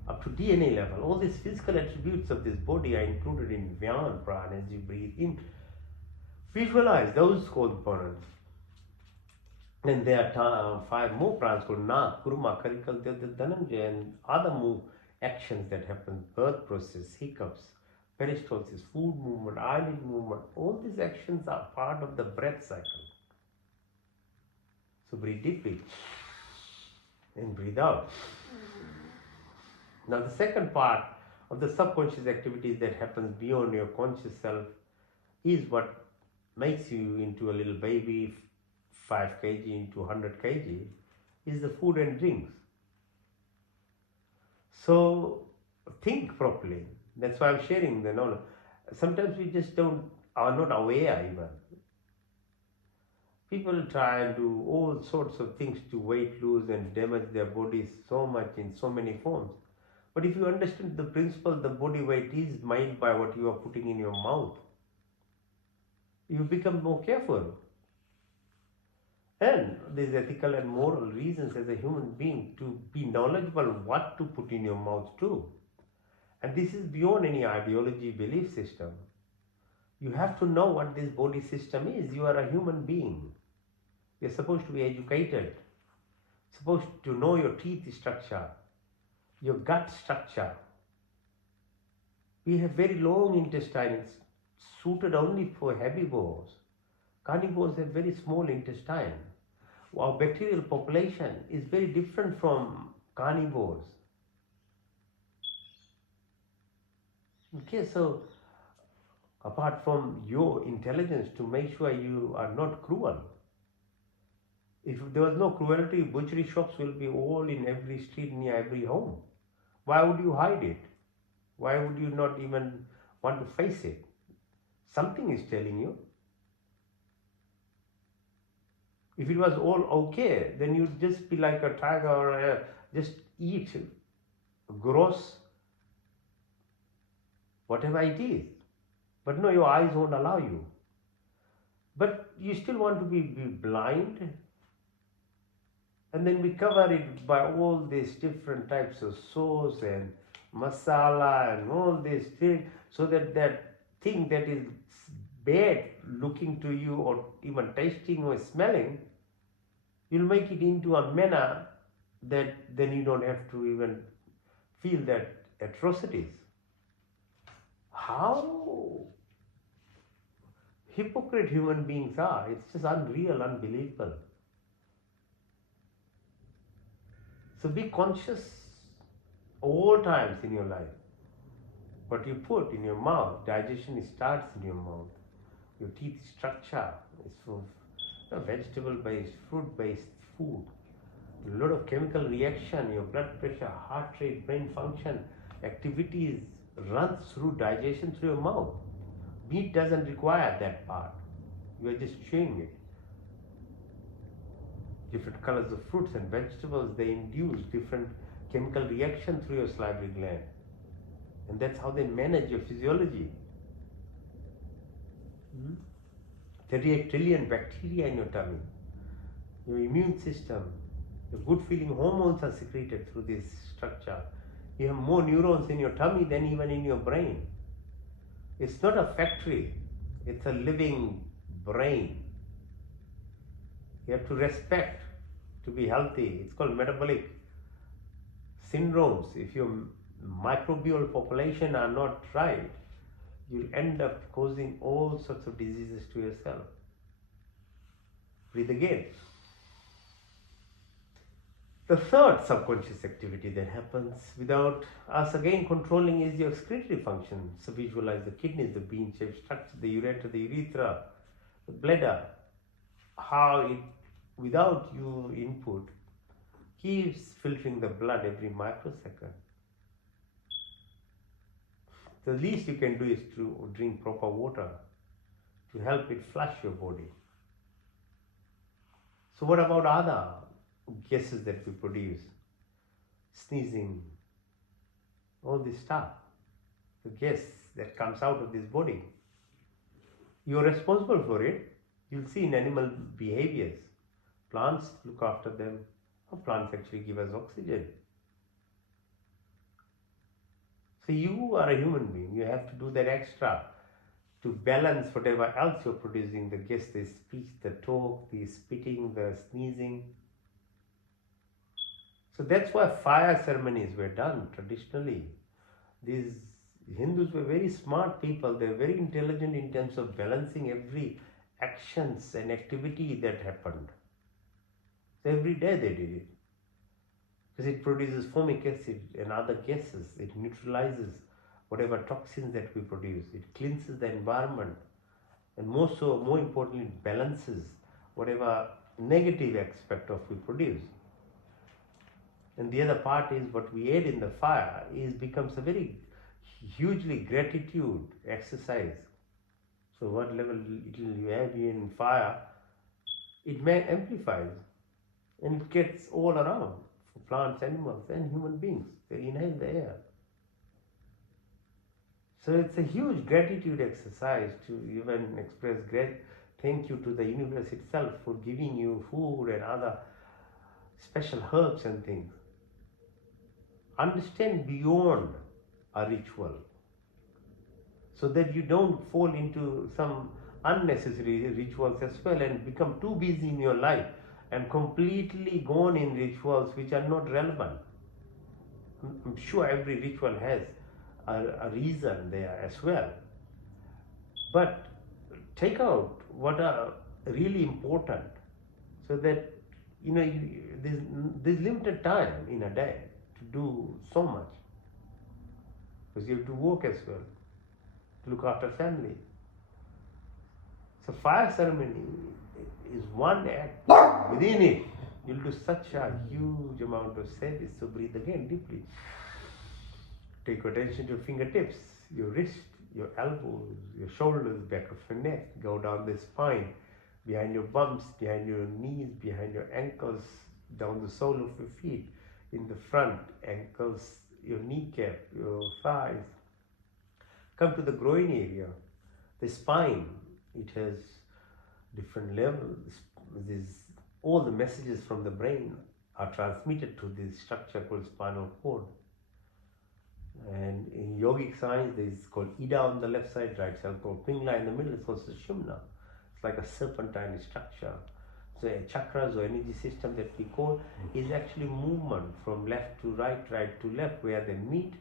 up to DNA level. All these physical attributes of this body are included in Vyan prana. As you breathe in, visualize those components. And there are 5 more pranas called Na, Kurma, Karikal, Dhananjaya, and other actions that happen: birth process, hiccups, peristalsis, food movement, eyelid movement. All these actions are part of the breath cycle. So breathe deeply and breathe out. Now the second part of the subconscious activities that happens beyond your conscious self is what makes you into a little baby, 5 kg into 100 kg, is the food and drinks. So think properly. That's why I'm sharing the knowledge. Sometimes we just are not aware even. People try and do all sorts of things to weight lose and damage their bodies so much in so many forms. But if you understand the principle, the body weight is made by what you are putting in your mouth, you become more careful. And there's ethical and moral reasons as a human being to be knowledgeable what to put in your mouth too. And this is beyond any ideology, belief system. You have to know what this body system is. You are a human being. You're supposed to be educated, supposed to know your teeth structure, your gut structure. We have very long intestines suited only for herbivores. Carnivores have very small intestine. Our bacterial population is very different from carnivores. Okay, so apart from your intelligence to make sure you are not cruel. If there was no cruelty, butchery shops will be all in every street, near every home. Why would you hide it? Why would you not even want to face it? Something is telling you. If it was all okay, then you'd just be like a tiger or just eat gross, whatever it is. But no, your eyes won't allow you. But you still want to be blind, and then we cover it by all these different types of sauce and masala and all these things, so that that thing that is bad looking to you or even tasting or smelling, you'll make it into a manner that then you don't have to even feel that atrocities. How hypocrite human beings are, it's just unreal, unbelievable. So be conscious all times in your life. What you put in your mouth, digestion starts in your mouth. Your teeth structure is from vegetable based, fruit based food. A lot of chemical reaction, your blood pressure, heart rate, brain function, activities runs through digestion through your mouth. Meat doesn't require that part. You are just chewing it. Different colors of fruits and vegetables, they induce different chemical reaction through your salivary gland. And that's how they manage your physiology. 38 trillion bacteria in your tummy. Your immune system, your good feeling hormones are secreted through this structure. You have more neurons in your tummy than even in your brain. It's not a factory, it's a living brain. You have to respect to be healthy. It's called metabolic syndromes. If your microbial population are not right, you'll end up causing all sorts of diseases to yourself. Breathe again. The third subconscious activity that happens without us again controlling is your excretory function. So visualize the kidneys, the bean-shaped structure, the ureter, the urethra, the bladder, how it, without your input, keeps filtering the blood every microsecond. The least you can do is to drink proper water to help it flush your body. So what about other gases that we produce? Sneezing, all this stuff, the gas that comes out of this body. You're responsible for it. You'll see in animal behaviors. Plants look after them. Plants actually give us oxygen. So you are a human being. You have to do that extra to balance whatever else you're producing, the gas, the speech, the talk, the spitting, the sneezing. So that's why fire ceremonies were done traditionally. These Hindus were very smart people. They were very intelligent in terms of balancing every actions and activity that happened. So every day they did it. Because it produces formic acid and other gases. It neutralizes whatever toxins that we produce. It cleanses the environment. And more importantly, it balances whatever negative aspect of we produce. And the other part is what we add in the fire becomes a very hugely gratitude exercise. So what level you have in fire, it amplifies and it gets all around for plants, animals and human beings. They inhale the air. So it's a huge gratitude exercise to even express great thank you to the universe itself for giving you food and other special herbs and things. Understand beyond a ritual so that you don't fall into some unnecessary rituals as well and become too busy in your life and completely gone in rituals which are not relevant. I'm sure every ritual has a reason there as well, but take out what are really important so that there's limited time in a day to do so much, because you have to work as well, to look after family. So fire ceremony is one act. Within it, you'll do such a huge amount of service. So breathe again deeply. Take attention to your fingertips, your wrist, your elbows, your shoulders, back of your neck. Go down the spine, behind your bumps, behind your knees, behind your ankles, down the sole of your feet, in the front, ankles, your kneecap, your thighs. Come to the groin area, the spine. It has different levels. All the messages from the brain are transmitted to this structure called spinal cord. And in yogic science, there is called Ida on the left side, right side called Pingla, in the middle is called Sushumna. It's like a serpentine structure. So chakras or energy system that we call is actually movement from left to right, right to left. Where they meet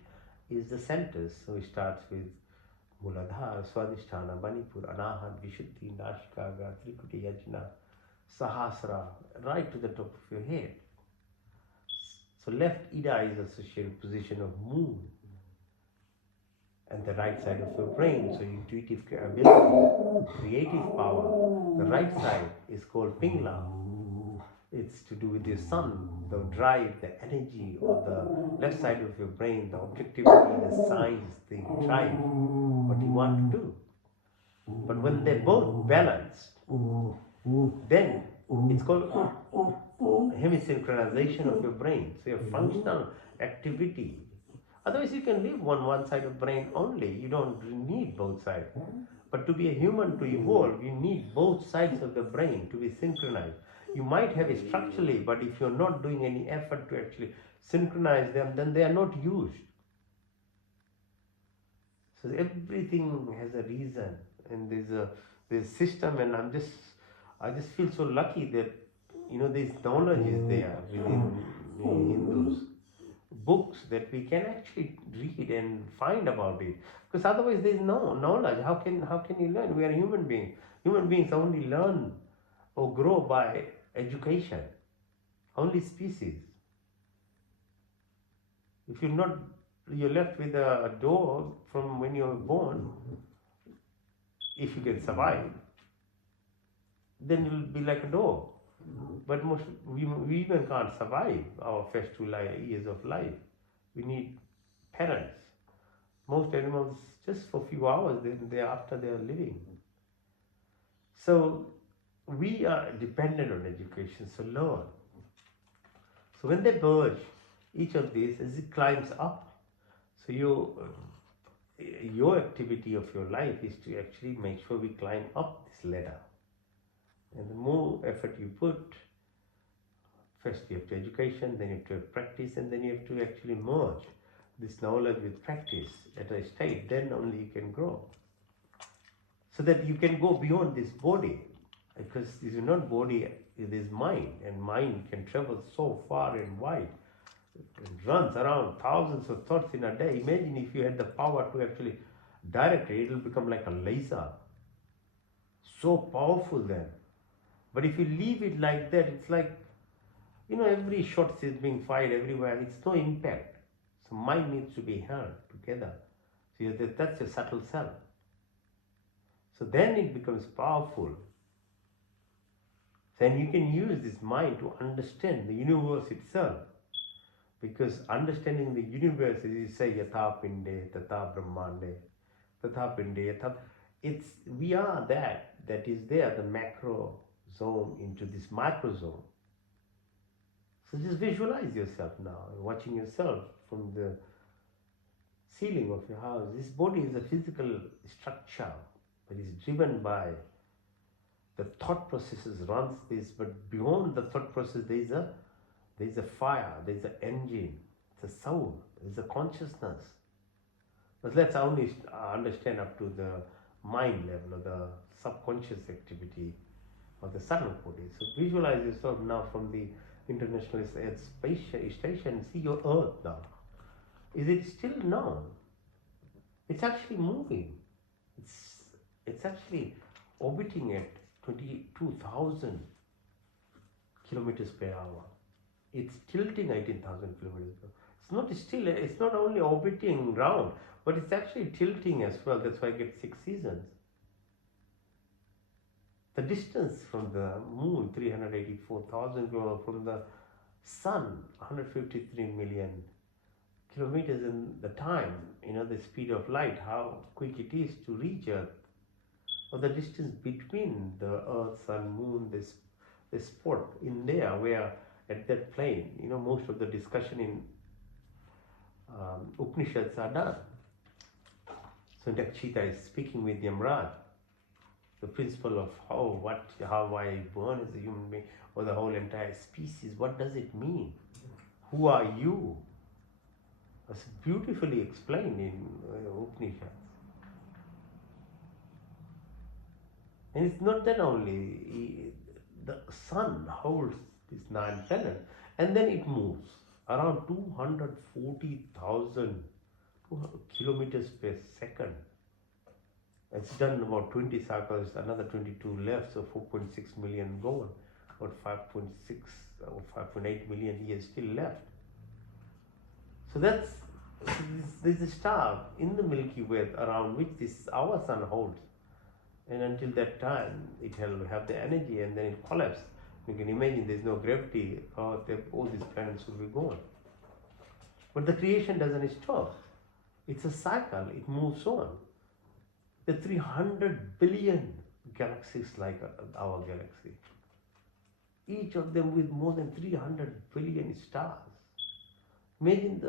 is the centers. So it starts with Muladhara, Swadhisthana, Manipur, Anahat, Vishuddhi, Nashikaga, Trikuti, Yajna, Sahasra, right to the top of your head. So left Ida is associated position of moon, and the right side of your brain, so intuitive ability, creative power. The right side is called Pingla. It's to do with your sun, the drive, the energy, or the left side of your brain, the objectivity, the science, the drive, what you want to do. But when they're both balanced, then it's called hemisynchronization of your brain. So your functional activity. Otherwise, you can live on one side of brain only. You don't need both sides. But to be a human, to evolve, you need both sides of the brain to be synchronized. You might have it structurally, but if you're not doing any effort to actually synchronize them, then they are not used. So everything has a reason, and there's system, and I just feel so lucky that this knowledge is there within the Hindus books that we can actually read and find about it, because otherwise there is no knowledge. How can you learn? We are human beings only learn or grow by education, only species. If you're left with a door from when you're born, if you can survive, then you'll be like a dog. But we even can't survive our first 2 years of life. We need parents. Most animals just for a few hours, then thereafter they are living. So we are dependent on education, so learn. So when they merge, each of these, as it climbs up, so your activity of your life is to actually make sure we climb up this ladder. And the more effort you put, first you have to education, then you have to practice, and then you have to actually merge this knowledge with practice at a state, then only you can grow. So that you can go beyond this body, because this is not body, it is mind, and mind can travel so far and wide. It runs around thousands of thoughts in a day. Imagine if you had the power to actually direct it, it will become like a laser. So powerful then. But if you leave it like that, it's like, every shot is being fired everywhere. It's no impact. So mind needs to be held together. So that's your subtle self. So then it becomes powerful. Then you can use this mind to understand the universe itself. Because understanding the universe is, you say, Yatha Pinde, Tata Brahmande, Tatha Pinde, Yatha. We are that is there, the macro zone into this micro zone. So just visualize yourself now, watching yourself from the ceiling of your house. This body is a physical structure that is driven by the thought processes runs this, but beyond the thought process there is a fire, there is an engine, it's a soul, there is a consciousness. But let's only understand up to the mind level or the subconscious activity of the subtle body. So visualize yourself now from the International Space Station. See your Earth now. Is it still? No. It's actually moving. It's actually orbiting at 22,000 kilometers per hour. It's tilting 18,000 kilometers per hour. It's not only orbiting round, but it's actually tilting as well. That's why I get 6 seasons. The distance from the moon, 384,000 kilometers, from the sun, 153 million kilometers, in the time, the speed of light, how quick it is to reach Earth, or the distance between the Earth, sun, moon, this spot in there, where at that plane, most of the discussion in Upanishads are done. So Dakshita is speaking with Yamraj. The principle of how I born as a human being or the whole entire species. What does it mean? Who are you? It's beautifully explained in Upanishads. And it's not that only. The sun holds this 9 planets and then it moves around 240,000 kilometers per second. It's done about 20 cycles, another 22 left, so 4.6 million gone, about 5.6 or 5.8 million years still left. So there's a star in the Milky Way around which our sun holds. And until that time, it will have the energy and then it collapses. You can imagine there's no gravity, all these planets will be gone. But the creation doesn't stop. It's a cycle, it moves on. The 300 billion galaxies like our galaxy, each of them with more than 300 billion stars. Imagine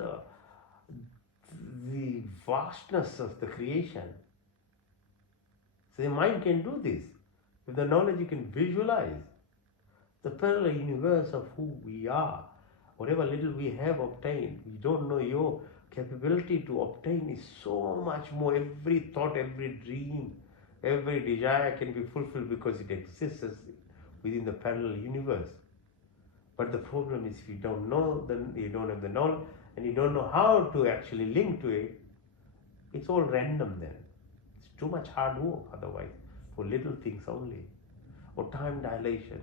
the vastness of the creation. So the mind can do this. With the knowledge you can visualize the parallel universe of who we are. Whatever little we have obtained, we don't know your capability to obtain is so much more. Every thought, every dream, every desire can be fulfilled because it exists within the parallel universe. But the problem is if you don't know, then you don't have the knowledge and you don't know how to actually link to it, it's all random then. It's too much hard work otherwise for little things only. Or time dilation.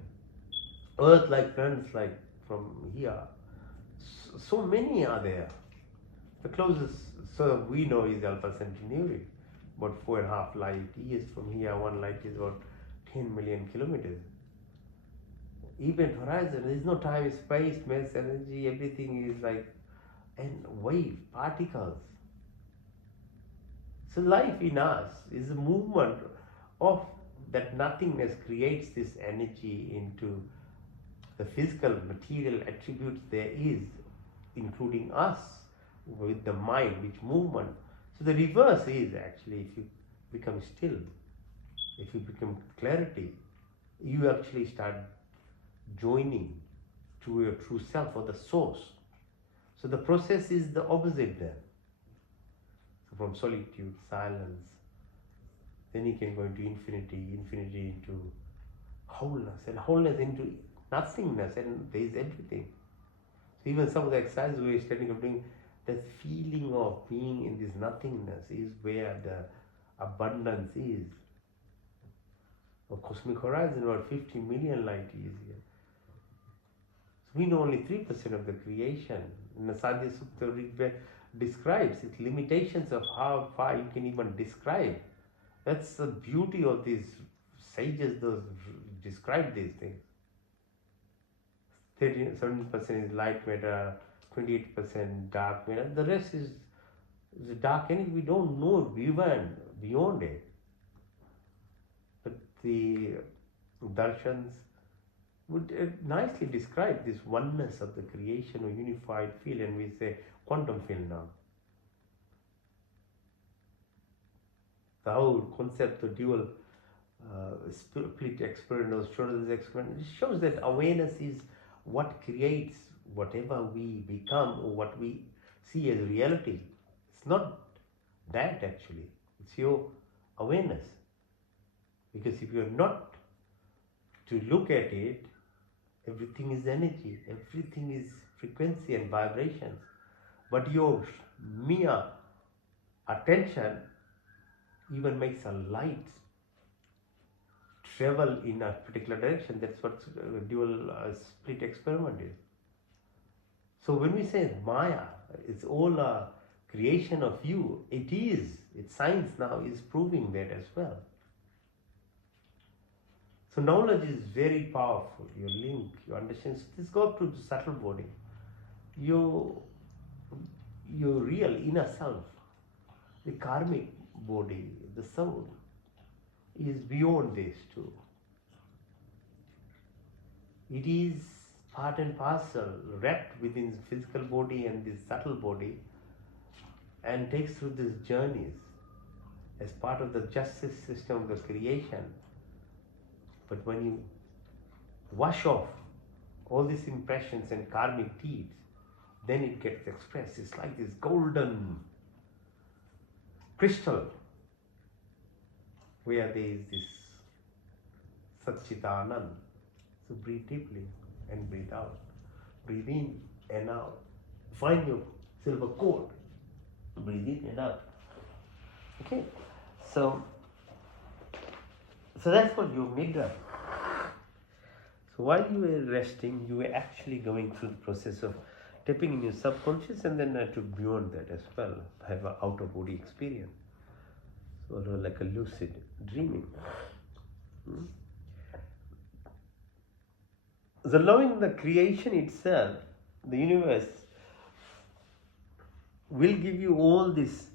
Earth like planets like from here, so many are there. The closest so we know is Alpha Centauri, about 4.5 light years from here. One light is about 10 million kilometers. Event horizon, there is no time, space, mass, energy, everything is like and wave, particles. So life in us is a movement of that nothingness creates this energy into the physical material attributes there is, including us with the mind, which movement. So the reverse is actually if you become still, if you become clarity, you actually start joining to your true self or the source. So the process is the opposite then. So from solitude, silence, then you can go into infinity, infinity into wholeness, and wholeness into nothingness, and there is everything. So even some of the exercises we are studying of doing, that feeling of being in this nothingness is where the abundance is. A cosmic horizon about 50 million light years here. So we know only 3% of the creation. And the Sadhya Sutta describes its limitations of how far you can even describe. That's the beauty of these sages, those describe these things. 7% is light matter, 28% dark matter. The rest is the dark energy. We don't know beyond it. But the darshans would nicely describe this oneness of the creation or unified field, and we say quantum field now. The whole concept of dual split experiment, Schrodinger's experiment, it shows that awareness is what creates whatever we become or what we see as reality. It's not that actually, it's your awareness. Because if you're not to look at it, everything is energy, everything is frequency and vibrations. But your mere attention even makes a light travel in a particular direction. That's what dual split experiment is. So when we say Maya, it's all a creation of you. It is. It's science now is proving that as well. So knowledge is very powerful. You link, you understand. So this goes to the subtle body. Your real inner self, the karmic body, the soul, is beyond this too. It is part and parcel, wrapped within the physical body and this subtle body, and takes through these journeys as part of the justice system of the creation. But when you wash off all these impressions and karmic deeds, then it gets expressed. It's like this golden crystal where there is this Satchitanand. So breathe deeply and breathe out. Breathe in and out. Find your silver cord. Breathe in and out. Okay? So that's what your nidra. So while you were resting, you were actually going through the process of tapping in your subconscious, and then to beyond that as well, have an outer body experience. Sort of like a lucid dreaming. So knowing the creation itself, the universe, will give you all this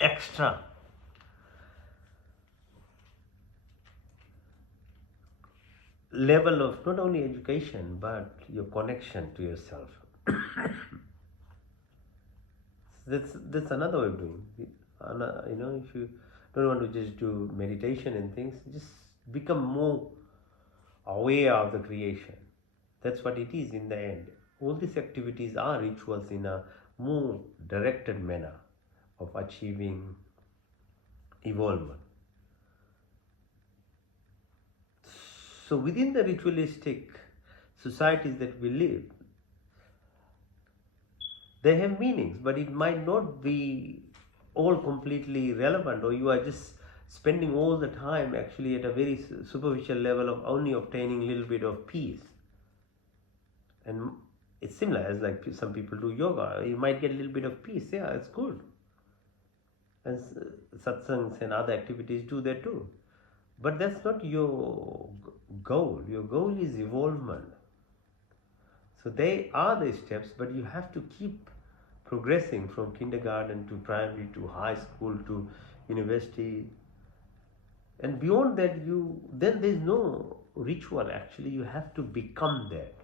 extra level of not only education but your connection to yourself. That's another way of doing. If you don't want to just do meditation and things, just become more aware of the creation. That's what it is in the end. All these activities are rituals in a more directed manner of achieving evolvement. So within the ritualistic societies that we live, they have meanings, but it might not be all completely relevant, or you are just spending all the time actually at a very superficial level of only obtaining a little bit of peace. And it's similar as like some people do yoga. You might get a little bit of peace. Yeah, it's good. And satsangs and other activities do that too. But that's not your goal. Your goal is evolvement. So they are the steps, but you have to keep progressing from kindergarten to primary to high school to university. And beyond that, then there's no ritual actually. You have to become that.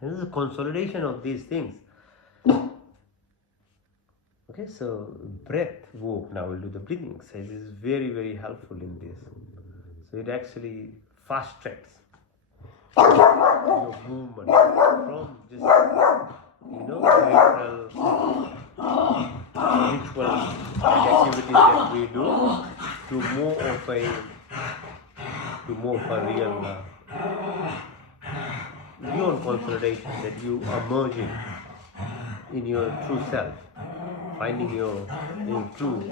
And this is a consolidation of these things. Okay, so breath work. Now we'll do the breathing exercise. This is very, very helpful in this. So it actually fast tracks your movement from just peripheral ritual activities that we do to more of a real beyond consolidation, that you are merging in your true self, finding your true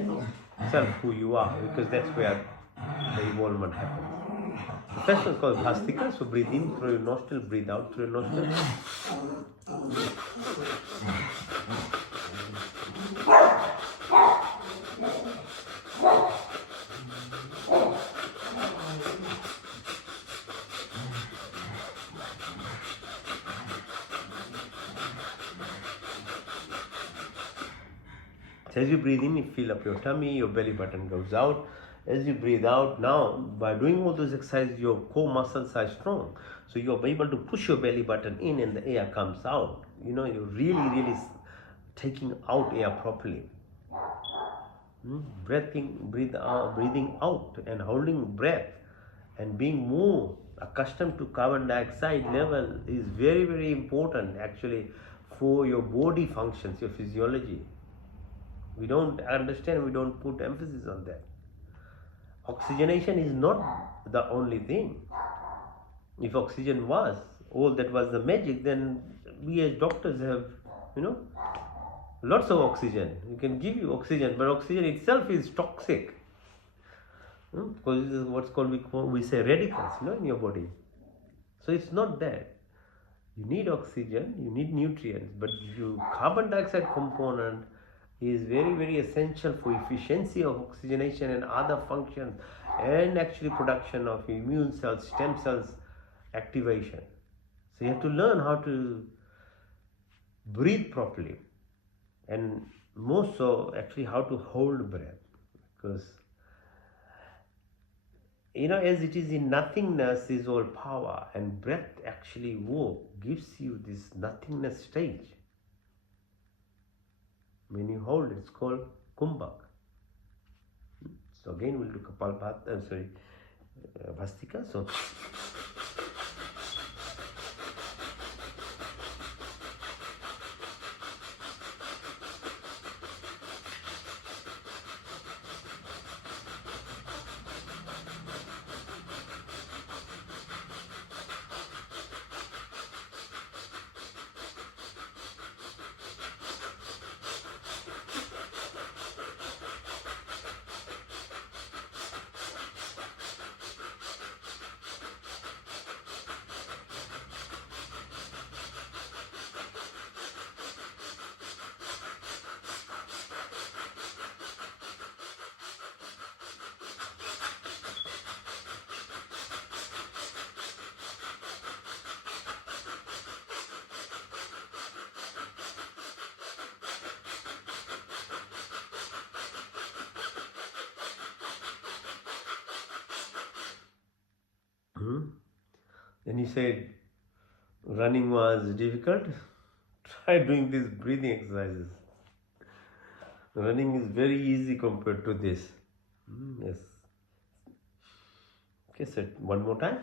self, who you are, because that's where the evolvement happens. The first one is called Bhastika. So breathe in through your nostril, breathe out through your nostril. So as you breathe in, you fill up your tummy, your belly button goes out. As you breathe out, now by doing all those exercises, your core muscles are strong. So you're able to push your belly button in and the air comes out. You're really taking out air properly. Breathing out and holding breath and being more accustomed to carbon dioxide level is very, very important actually for your body functions, your physiology. We don't understand, we don't put emphasis on that. Oxygenation is not the only thing. If oxygen was all that was the magic, then we as doctors have, lots of oxygen. We can give you oxygen, but oxygen itself is toxic. Because this is what's called, we say radicals, in your body. So it's not that. You need oxygen, you need nutrients, but your carbon dioxide component is very, very essential for efficiency of oxygenation and other functions, and actually production of immune cells, stem cells activation. So you have to learn how to breathe properly, and more so actually how to hold breath, because as it is in nothingness is all power, and breath actually gives you this nothingness stage. When you hold it, it's called Kumbhak. So again we'll do Bhastika. So then you said running was difficult. Try doing these breathing exercises. Running is very easy compared to this. Yes. Okay, so one more time.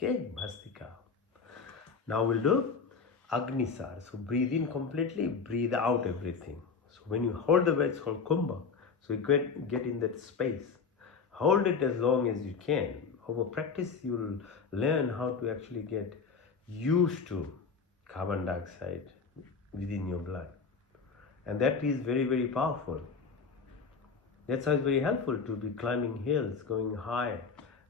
Okay, Bhastika. Now we'll do Agnisar. So breathe in completely, breathe out everything. So when you hold the breath, it's called Kumbha. So you get in that space. Hold it as long as you can. Over practice, you'll learn how to actually get used to carbon dioxide within your blood. And that is very, very powerful. That's why it's very helpful to be climbing hills, going high,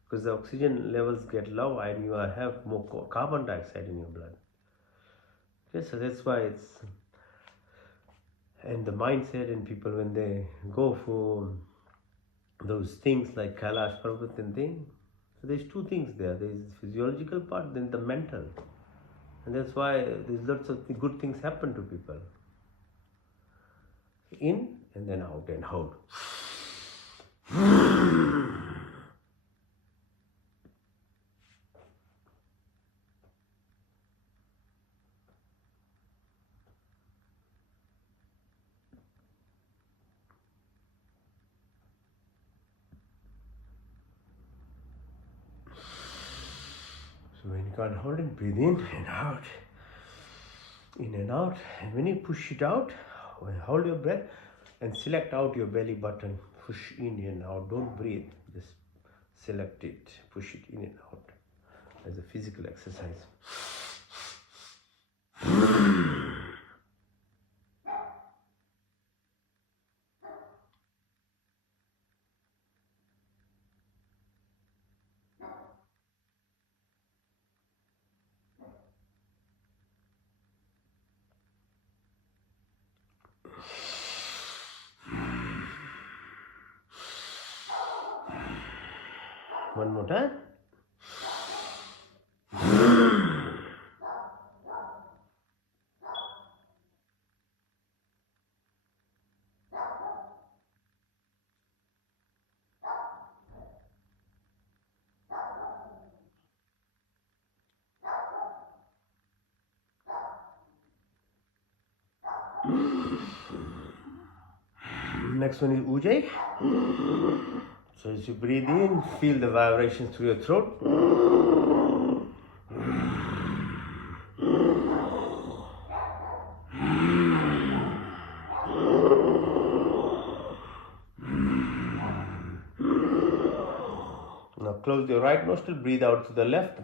because the oxygen levels get low and you have more carbon dioxide in your blood. Okay, so that's why it's, and the mindset in people when they go for those things like Kailash Parvat and thing, so there's two things there. There's the physiological part, then the mental. And that's why there's lots of good things happen to people. In and then out and hold. So when you can't hold it, breathe in and out. In and out. And when you push it out, hold your breath and select out your belly button. Push in and out. Don't breathe. Just select it. Push it in and out as a physical exercise. One more time. Next one is Ujjayi. So as you breathe in, feel the vibrations through your throat. Now close your right nostril, breathe out to the left.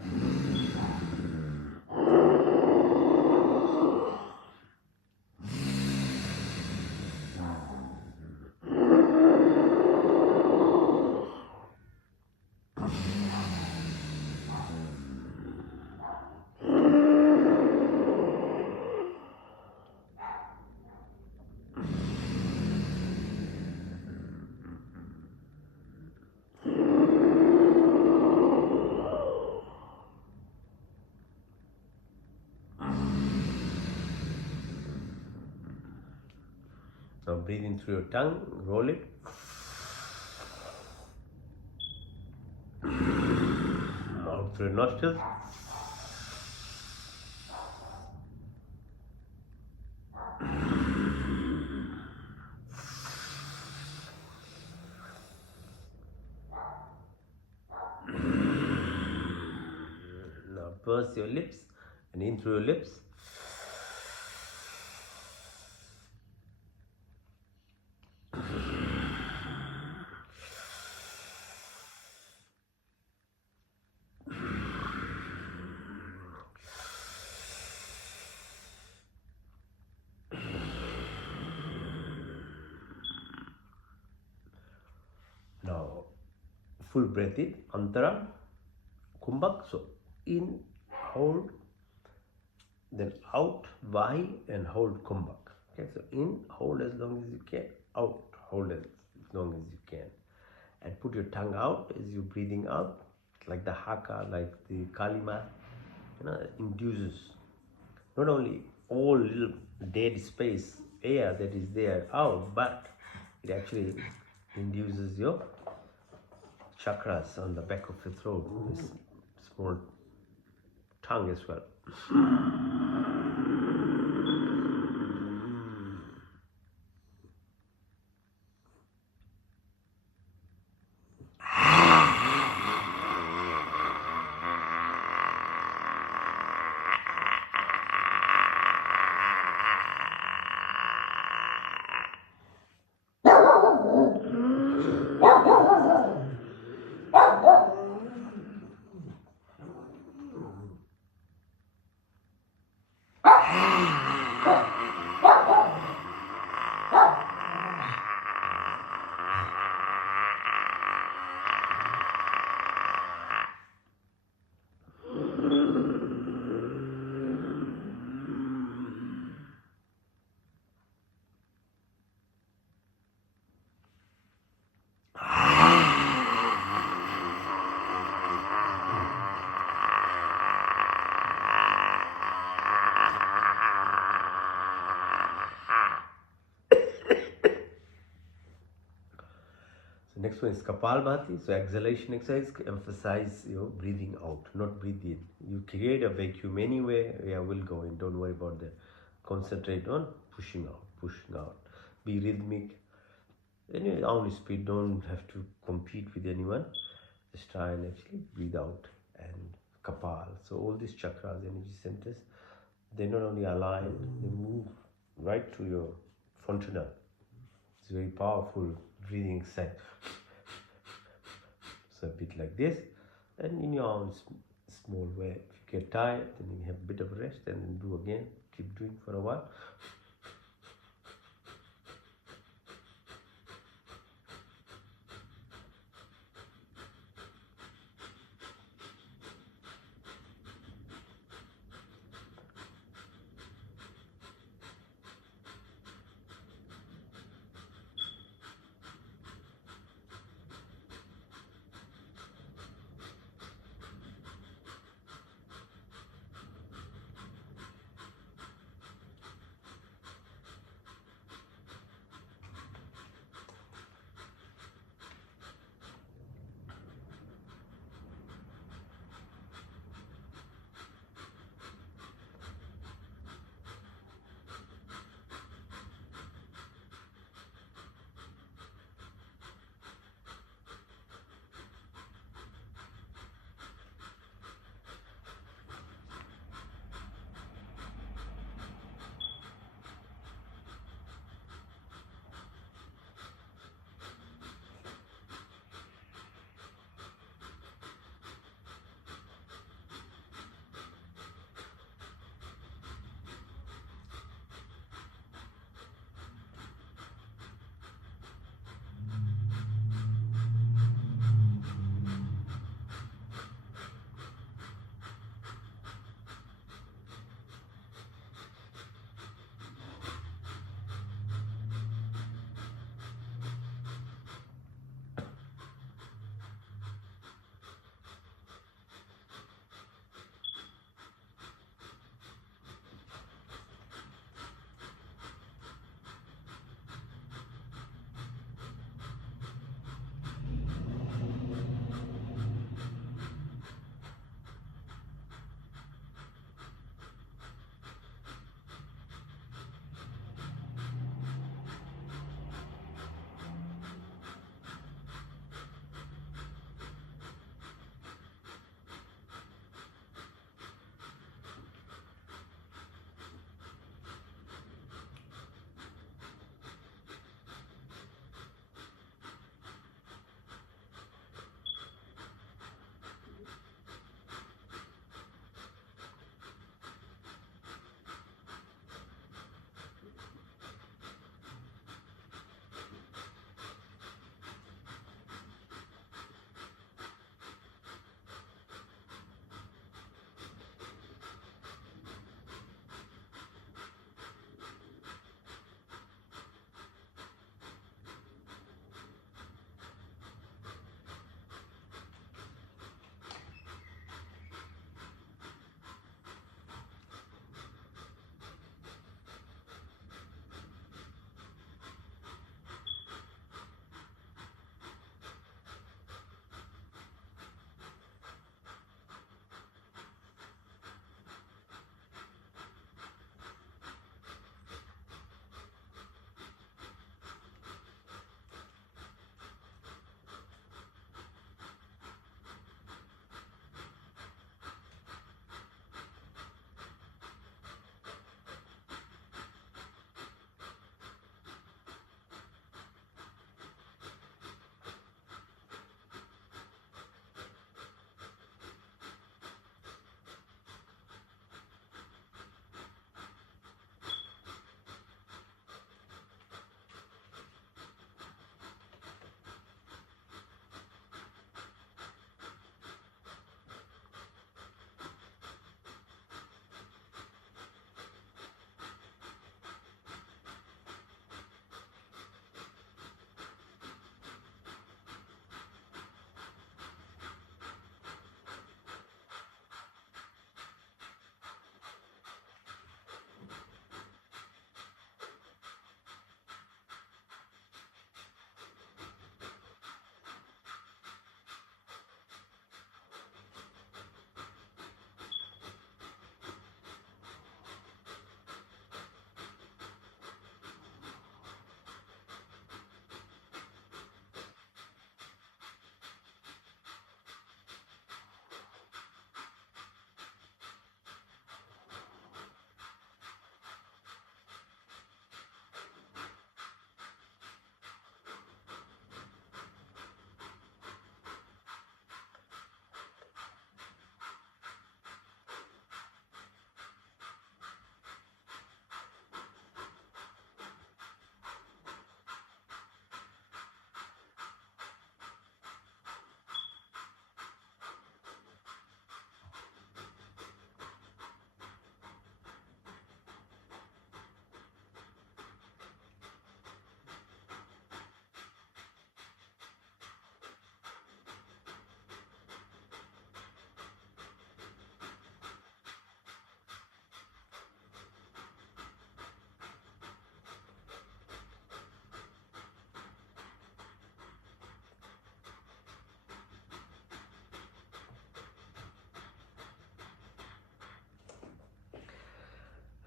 breathe in through your tongue, roll it. Out through your nostrils. Now purse your lips and in through your lips. Now full breath in, Antara, Kumbhak. So in, hold, then out, Vahi, and hold Kumbhak. Okay, so in, hold as long as you can, out, hold as long as you can. And put your tongue out as you're breathing out, like the haka, like the kalima, induces not only all little dead space, air that is there out, but it actually induces your chakras on the back of your throat, this small tongue as well. So next one is Kapalbhati. So exhalation exercise, emphasize your breathing out, not breathe in. You create a vacuum anywhere, yeah, will go in. Don't worry about that. Concentrate on pushing out, pushing out. Be rhythmic. In your own speed, don't have to compete with anyone. Just try and actually breathe out and Kapal. So all these chakras, energy centers, they not only align, they move right to your fontanel. It's very powerful breathing exercise. So a bit like this, and in your own small way. If you get tired, then you have a bit of rest and then do again. Keep doing for a while.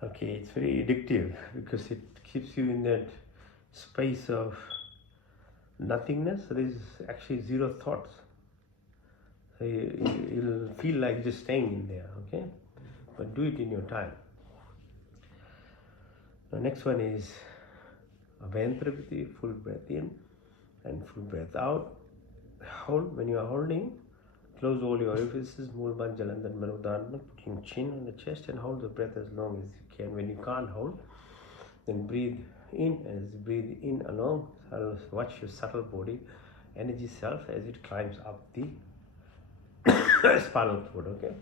Okay, it's very addictive because it keeps you in that space of nothingness. So there's actually zero thoughts. So you'll feel like just staying in there, okay? But do it in your time. The next one is Abhayantarapiti, full breath in and full breath out. Hold when you are holding. Close all your orifices, Mulban, Jalandhar, Manodharma, putting chin on the chest and hold the breath as long as you can. When you can't hold, then breathe in. As you breathe in along, watch your subtle body, energy self as it climbs up the spinal cord, okay?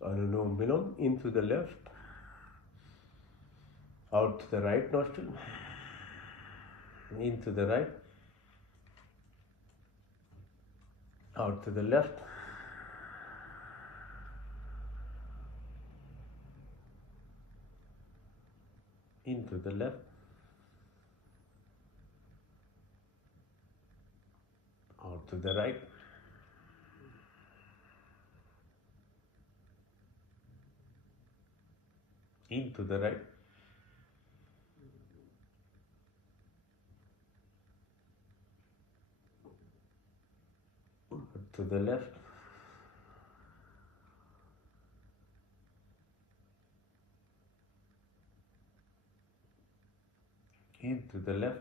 Anulom Vilom, in to the left, out to the right nostril, in to the right, out to the left, into the left, out to the right, into the right, to the left, into the left,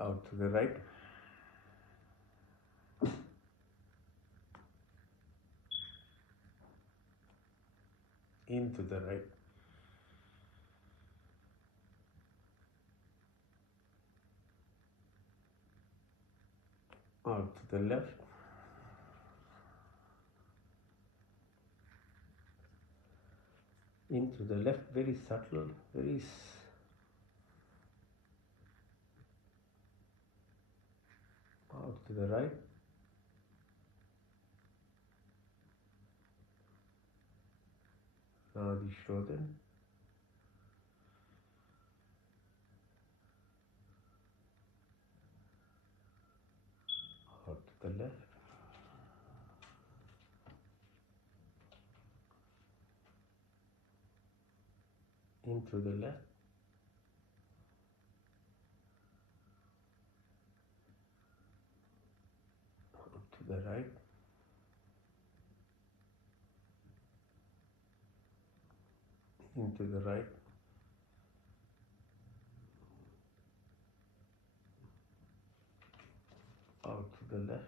out to the right, into the right, out to the left, into the left, very subtle, very out to the right, Nadi Shodhan, out to the left, into the left, out to the right, into the right, out to the left,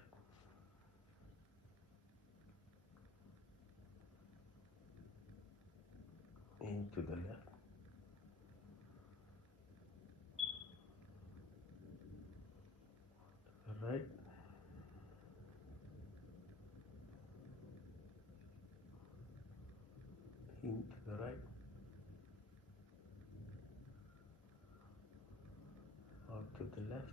into the left, right, into the right, out to the left,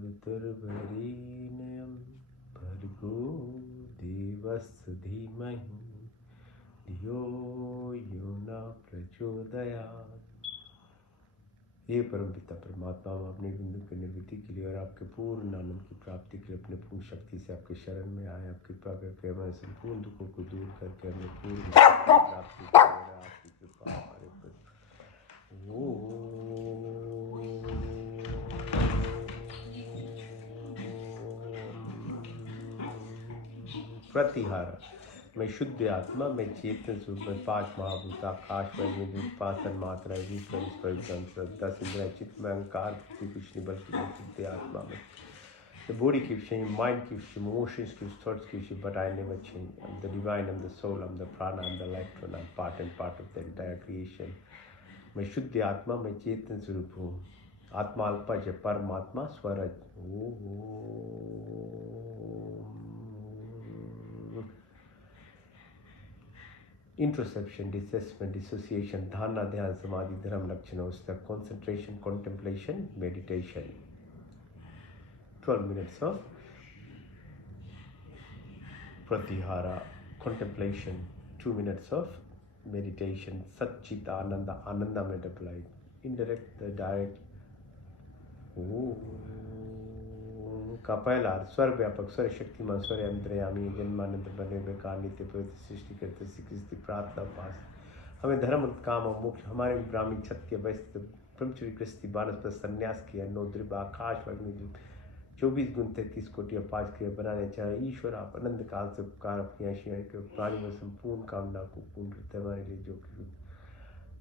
सवितुर्वरेण्यं भर्गो देवस्य धीमहि धियो यो न प्रचोदयात्। हे परमपिता परमात्मा, हम अपने बिंदु की निवृत्ति के लिए और आपके पूर्ण आनंद की प्राप्ति के लिए अपने पूर्ण शक्ति से आपके शरण में आए। आप कृपा करके हमारे संपूर्ण दुखों को दूर करके हमें पूर्ण प्राप्ति के लिए आपकी कृपा हमारे पर। प्रतिहार मैं शुद्ध आत्मा, मैं चेतन स्वरूप, मैं पांच महाभूत आकाश में पांच तन्मात्रा रूप में दस इंद्रिय चित्त में अहंकार कुछ नहीं बल्कि मैं शुद्ध आत्मा में। The body keeps changing, mind keeps changing, emotions keeps, thoughts keeps changing, but I never change. I'm the divine, I'm the soul, I'm the prana, I'm the electron, I'm part and part of the entire creation. मैं शुद्ध आत्मा, मैं चेतन स्वरूप हूँ। आत्मा अल्पज है, परमात्मा स्वरज। Introspection, discernment, dissociation, dharana, ध्यान, समाधि, धर्म, लक्षण, अवस्था, concentration, contemplation, meditation. 12 minutes of pratihara, contemplation, 2 minutes of meditation, satchita, ananda, ananda multiplied, indirect, the direct. का पहला स्वर व्यापक, स्वर शक्तिमान, स्वर अंतर्यामी, जन्मानंद बने बेकार नित्य प्रति सृष्टि करते सिद्धि प्रार्थना पास। हमें धर्म काम और मोक्ष, हमारे ब्राह्मण क्षत्रिय वैश्य ब्रह्मचर्य गृहस्थी वानप्रस्थ संन्यास किया, नौद्रिप आकाश अग्नि 24 गुण 33 कोटि और 5 क्रिया बनाने चाहे। ईश्वर आप अनंत काल से उपकार अपनी आशीर्वाद के प्राणी में संपूर्ण कामना को पूर्ण करते हमारे लिए जो कि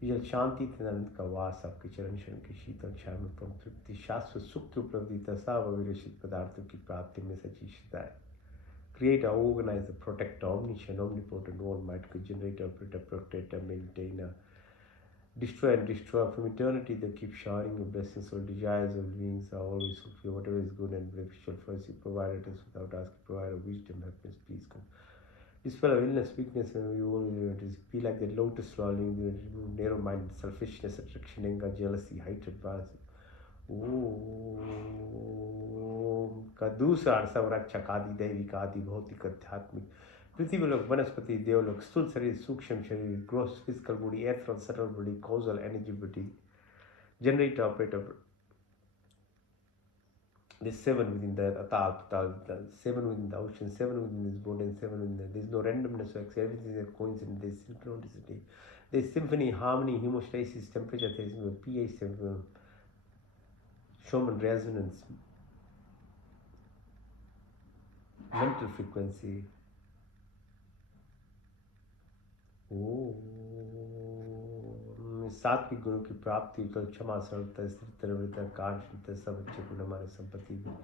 यह शांति आनंद का वास, आपके चरण शरण की शीतल छाया में परम तृप्ति, शाश्वत सुख की उपलब्धि तथा अविरक्षित पदार्थों की प्राप्ति में सच्ची श्रद्धा है। Creator, organizer, protector, omniscient, omnipotent, almighty, generator, operator, protector, maintainer, destroy and destroy from eternity. They keep showering your blessings. All desires of beings are always fulfilled. Whatever is good and beneficial for us, you provided us without asking. Provider, wisdom, happiness, peace, come. Dispel of illness, weakness, and you always be like that lotus flower, remove narrow mind, selfishness, attraction, anger, jealousy, hatred, violence. ओम का दूसरा संरक्षक आदि दैविक आदि भौतिक आध्यात्मिक पृथ्वी लोक, वनस्पति, देवलोक, स्थूल शरीर, सूक्ष्म शरीर, gross physical body, ethereal subtle body, causal energy body, generator, operator. There's 7 within the Atal, 7 within the ocean, 7 within this body, and 7 within there. There's no randomness, everything is a coincidence. There's synchronicity. There's symphony, harmony, hemostasis, temperature, there's pH, Schumann resonance, mental frequency. सात्विक गुणों की प्राप्ति, तो क्षमा, सरलता, स्थिरता, कार्यशीलता, सब अच्छे गुण हमारे संपत्ति में।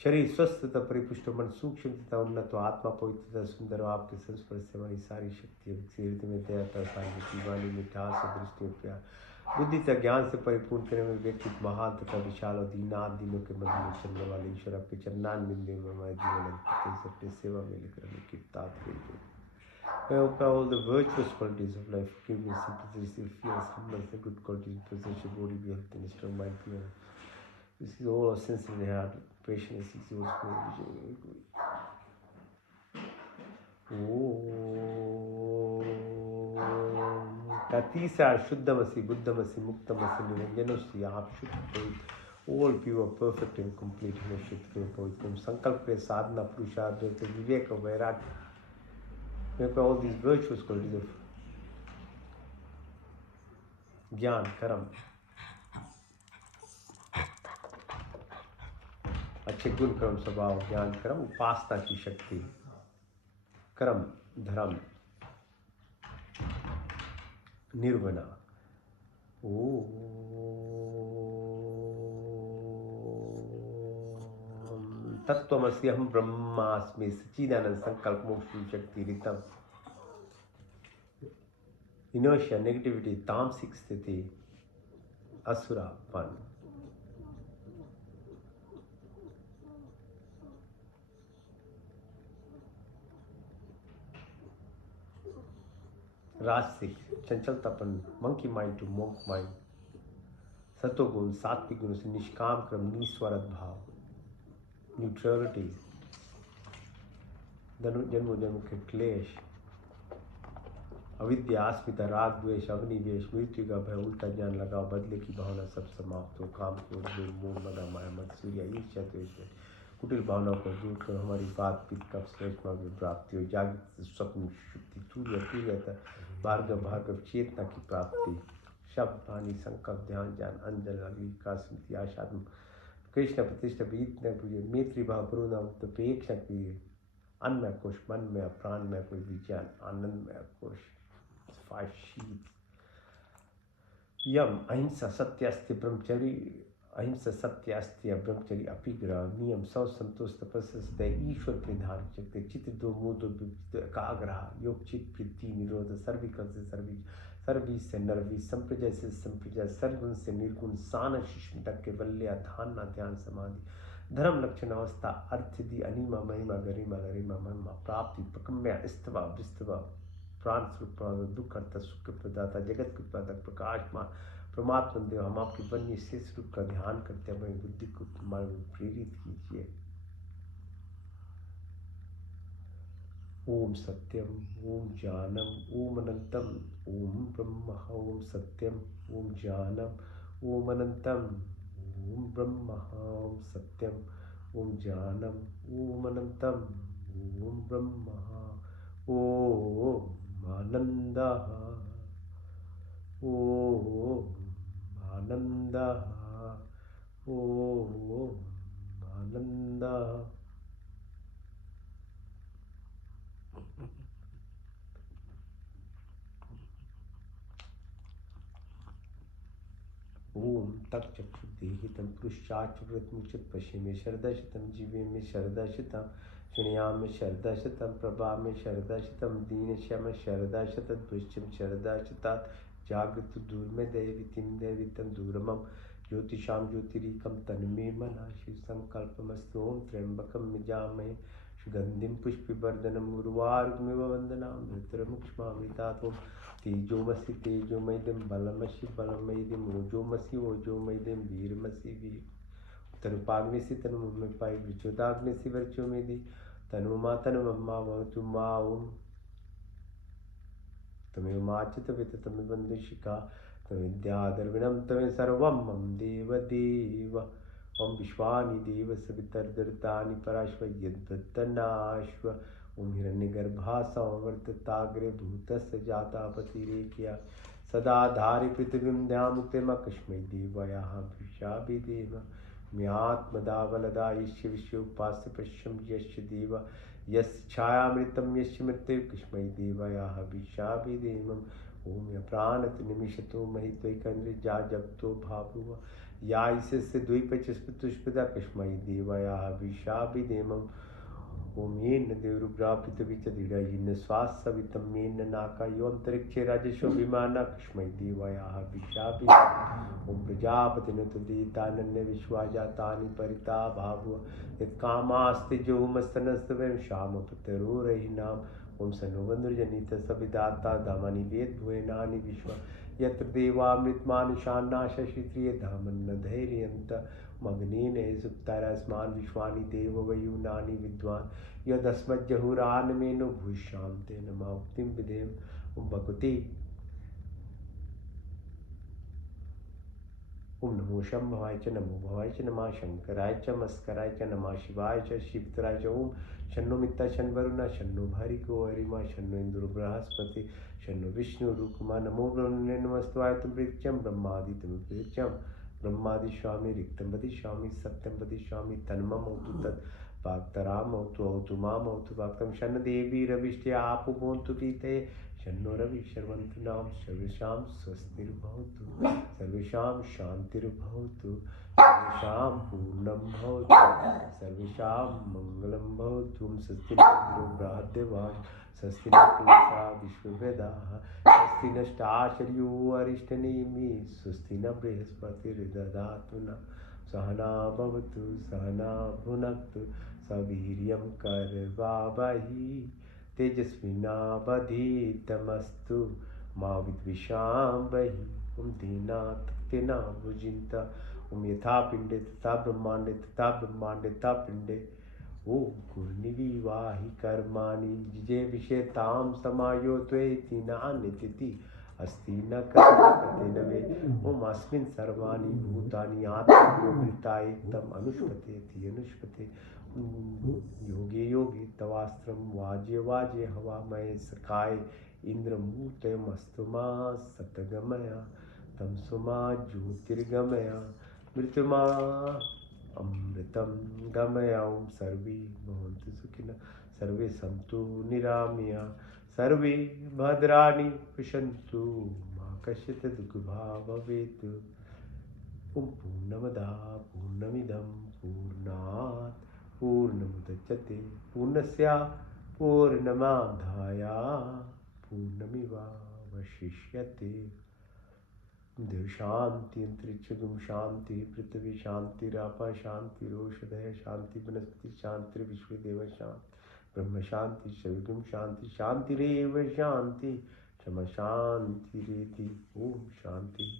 शरीर स्वस्थ तथा परिपुष्ट, मन सूक्ष्म तथा उन्नत, आत्मा पवित्र तथा सुंदर, आपके संस्पर्श से हमारी सारी शक्ति में दयाता, सारी वाणी, मिठास, दृष्टि, प्यार, बुद्धि तथा ज्ञान से परिपूर्ण करने में व्यक्तित्व महान तथा विशाल और दीनाथ दिनों के मध्य में चलने वाले ईश्वर आपके चरणान बिंदु में हमारे जीवन अपनी सेवा में लेकर हमें किताब भेजो। I hope all the virtuous qualities of life, give me simplicity, fearless, humbleness, the good qualities, possess your body, be healthy, and strong mind, pure. This is all our sense in the heart, patience, is yours, का तीसरा शुद्धमसी, बुद्धमसी, मुक्तमसी, निरंजनोसी, आप शुद्ध पवित्र, all pure, perfect and complete, हमें शुद्ध पवित्र, संकल्प के साधना, पुरुषार्थ, विवेक, वैराग्य, with all these virtuous qualities of ज्ञान, कर्म, अच्छे गुण, कर्म, स्वभाव, ज्ञान, कर्म, उपासना की शक्ति, कर्म, धर्म, निर्वना। तत्त्वमसि अहं ब्रह्मास्मि, सच्चिदानंद, संकल्प, मोक्ष की शक्ति, रितम, इनर्शिया, नेगेटिविटी, तामसिक स्थिति, असुरापन, राजसिक, चंचलतापन, monkey mind to monk mind, सतोगुण, सात्विक गुण से निष्काम क्रम, निस्वार्थ भाव, न्यूट्रलिटी, जन्म जन्म के क्लेश, अविद्या, अस्मिता, राग, द्वेष, अग्निवेश, मृत्यु का भय, उल्टा ज्ञान लगाओ, बदले की भावना सब समाप्त हो, काम, क्रोध, लोभ, मोह, मद, माया, मत्सर्य, ईर्ष्या, द्वेष, कुटिल भावनाओं को दूर कर हमारी बात पित्त कफ श्लेष्मा की प्राप्ति हो, जागृत स्वप्न शुद्धि, सूर्य तुर्यता, भार्गव भार्गव चेतना की प्राप्ति, शब्द, वाणी, संकल्प, ध्यान, ज्ञान, अंजन, अग्निका, स्मृति, आशात्म, कृष्ण प्रतिष्ठा, मैत्री भाव, करुणापेक्षा की, अन्नमय कोश, मन में, प्राण में कोई विज्ञान, आनंदमय कोश, five sheets. यम, अहिंसा, सत्य, अस्त्य, ब्रह्मचर्य, अहिंसा, सत्य, अस्त्य, ब्रह्मचर्य, अपिग्रह, नियम, सौ, संतोष, तपस्या, ईश्वर परिधान शक्ति, चित्त, दो मुंह, एकाग्रह, योग, चित्त, वृत्ति, निरोध, सर्विकल से सर्वी से नरवी, संप्रजय से संप्रजय, सर्वगुण से निर्गुण, सान शिष्म तक के बल्ले, ध्यान, ध्यान, समाधि, धर्म, लक्षण, अवस्था, अर्थ, दी, अनिमा, महिमा, गरिमा, गरिमा, महिमा, प्राप्ति, प्रकम्या, स्तवा, विस्तवा, प्राण स्वरूप, दुख करता, सुख प्रदाता, जगत के उत्पादक, प्रकाशमान, परमात्मा देव, हम आपके वन्य शेष रूप का ध्यान करते हैं, हमारी बुद्धि को तुम्हारे प्रेरित कीजिए। ओम सत्यम, ओम जानम, ओम अनंतम, ओम ब्रह्म, ओम सत्यम, ओम जानम, ओम अनंतम, ओम ब्रह्म, ओम सत्यम, ओम जानम, ओम अनंतम, ओम ब्रह्म, ओम आनंद, ओम आनंद, ओम आनंद। ओम तक्षुदेहितं पुरुषाचुव्रतमुचित पश्चिमे शरदशतं, जीवे में शरदशतं, शृणुयाम शरदशतं, प्रभा में शरदशतं, दीनश्यम शरदशतद्भुष्यं शरदशतात्, जागृत दूर में दैवितिं दैवितं दूरमं, ज्योतिषां ज्योतिरीकं तन्मे मनः शिवसंकल्पमस्तु। ओम त्र्यंबकं यजामहे सुगंधिं पुष्टिवर्धनम् उर्वारुकमिव वन्दनामि भद्रमुक्ष्मामृतात्। ओम तेजोमसि तेजोमयिदं, बलमसि बलमयिदं, ओजोमसि ओजोमयिदं, वीरमसि वीर, तनुपाग्निसि तनुमपायि, विच्युताग्निसि वर्चोमेदि, तनुमा तनुमम्मा भवतु मा। ओम तमेव माच्युतवित तमेव बन्धुशिखा, तमेद्यादर्विणं तमेव सर्वं मम देवदेव। ओम विश्वानि देव सवितर्दर्तानि पराश्व यद्दत्तनाश्व। ओम हिरण्यगर्भा संवर्तताग्रे भूतस्य जातापतिरेक्या, सदा धारि पृथिवीं ध्यामुक्तिमकस्मै देवयाः विशाभिदेव। म्यात्मदा यस्य विश्व उपास्य पश्यं यस्य देव, यस्य छायामृतं यस्य मृत्युः कस्मै देवयाः विशाभिदेवम्। ओम या प्राणत निमिषतो महि त्वैकन्द्रिजा जगतो भावुव, या ईशस्य द्वैपचस्पतुष्पदा कस्मै देवयाः विशाभिदेवम्। ओम येन देवरुग्रापितविचदृढयेन श्वासवितं येन नाकायोऽन्तरिक्षे राजस्व विमाना कस्मै देवयाः विशाभिदेवम्। ओम प्रजापतिनुतदेतानन्य विश्वाजातानि परिता भावुव, यत्कामास्ते जोमस्तनस्तवयं श्यामपतरोरहिनाम्। ओम सनो वन्दुर्जनित सविदाता धामानि वेदभुवनानि विश्व, यत्र देवामृतमानुषान्ना शशित्रिय धामन्न धैर्यन्त। मग्नेन सुप्तारस्मान् विश्वानि देववयूनानि विद्वान्, यदस्मज्जहुरानमेनो भूष्यां तेन मुक्तिं विधेम। ओम भगवते ओम नमो शंभवाय च, नमो भवाय च, नमः शंकराय च, मस्कराय च, नमः शिवाय च, शिवतराय च। ओम शन्नो मित्ता शन वरुणा, शन्नो भार्गवो अरिमा, शन्नो इंद्रो बृहस्पति, शन्नो विष्णु रुक्मा। नमो ब्रह्मणे नमस्ताय तुम प्रीत्यं ब्रह्मादित्यं प्रीत्यं, ब्रह्मादि स्वामी रिक्तं वदिष्यामि, सत्यं वदिष्यामि, तन्मम औतु तत् वाक्तराम औतु माम औतु वाक्तं। शन्न देवी रविष्टे आपो भवन्तु प्रीतये, शन्नो रवि शर्वन्तु नाम, सर्वेषां स्वस्तिर्भवतु, सर्वेषां शान्तिर्भवतु, सर्वेषां पूर्णं भवतु, सर्वेषां मङ्गलं भवतु। स्वस्ति न इन्द्रो बृहद्देवाः, स्वस्ति न पूषा विश्ववेदाः, स्वस्ति नष्टाशर्यो अरिष्टनेमि, स्वस्ति न बृहस्पतिर्दधातु नः। सहना भवतु सहना भुनक्तु, सवीर्यं करवावहै, तेजस्विनावधीतमस्तु मा विद्विषावहै। ओम दीनानाथाय भुजिन्त, यथा पिंडे तथा ब्रह्मांडे तथा ब्रह्मांडे तथा पिंडे ओम घूर्निविवाहि कर्माणि जिजे विषेताम समायो त्वेति नान्यतिथि अस्ति न कथते न वे ओम अस्मिन् सर्वाणि भूतानि आत्मयोगिताय तम अनुष्पते थि अनुष्पते योगे योगे तवास्त्रम वाजे वाजे हवामय सखाय इंद्रमूर्तयमस्तु मा सतगमया तमसुमा ज्योतिर्गमया मृत्युमा अमृतं गमया ओम सर्वे भवन्तु सुखिनः सर्वे सन्तु निरामया सर्वे भद्राणि पश्यन्तु मा कश्चित् दुःखभाग् भवेत् ओम पूर्णमदा पूर्णमिदं पूर्णात् पूर्णमुदच्यते पूर्णस्य पूर्णमादाय पूर्णमेवावशिष्यते देव शांति अंतरिक्ष गुम शांति पृथ्वी शांति रापा शांति रोषधय शांति वनस्पति शांति विश्व देव शांति ब्रह्म शांति शरीरगुम शांति शांतिरेव शांति क्षमा शांति रेति ओम शांति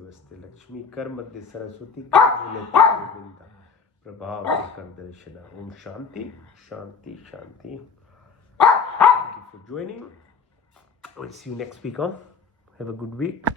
वस्ते लक्ष्मी कर मध्य सरस्वती गोविंदा प्रभाव कर दर्शन ओम शांति शांति शांति thank you for joining. We'll see you next week. Have a good week.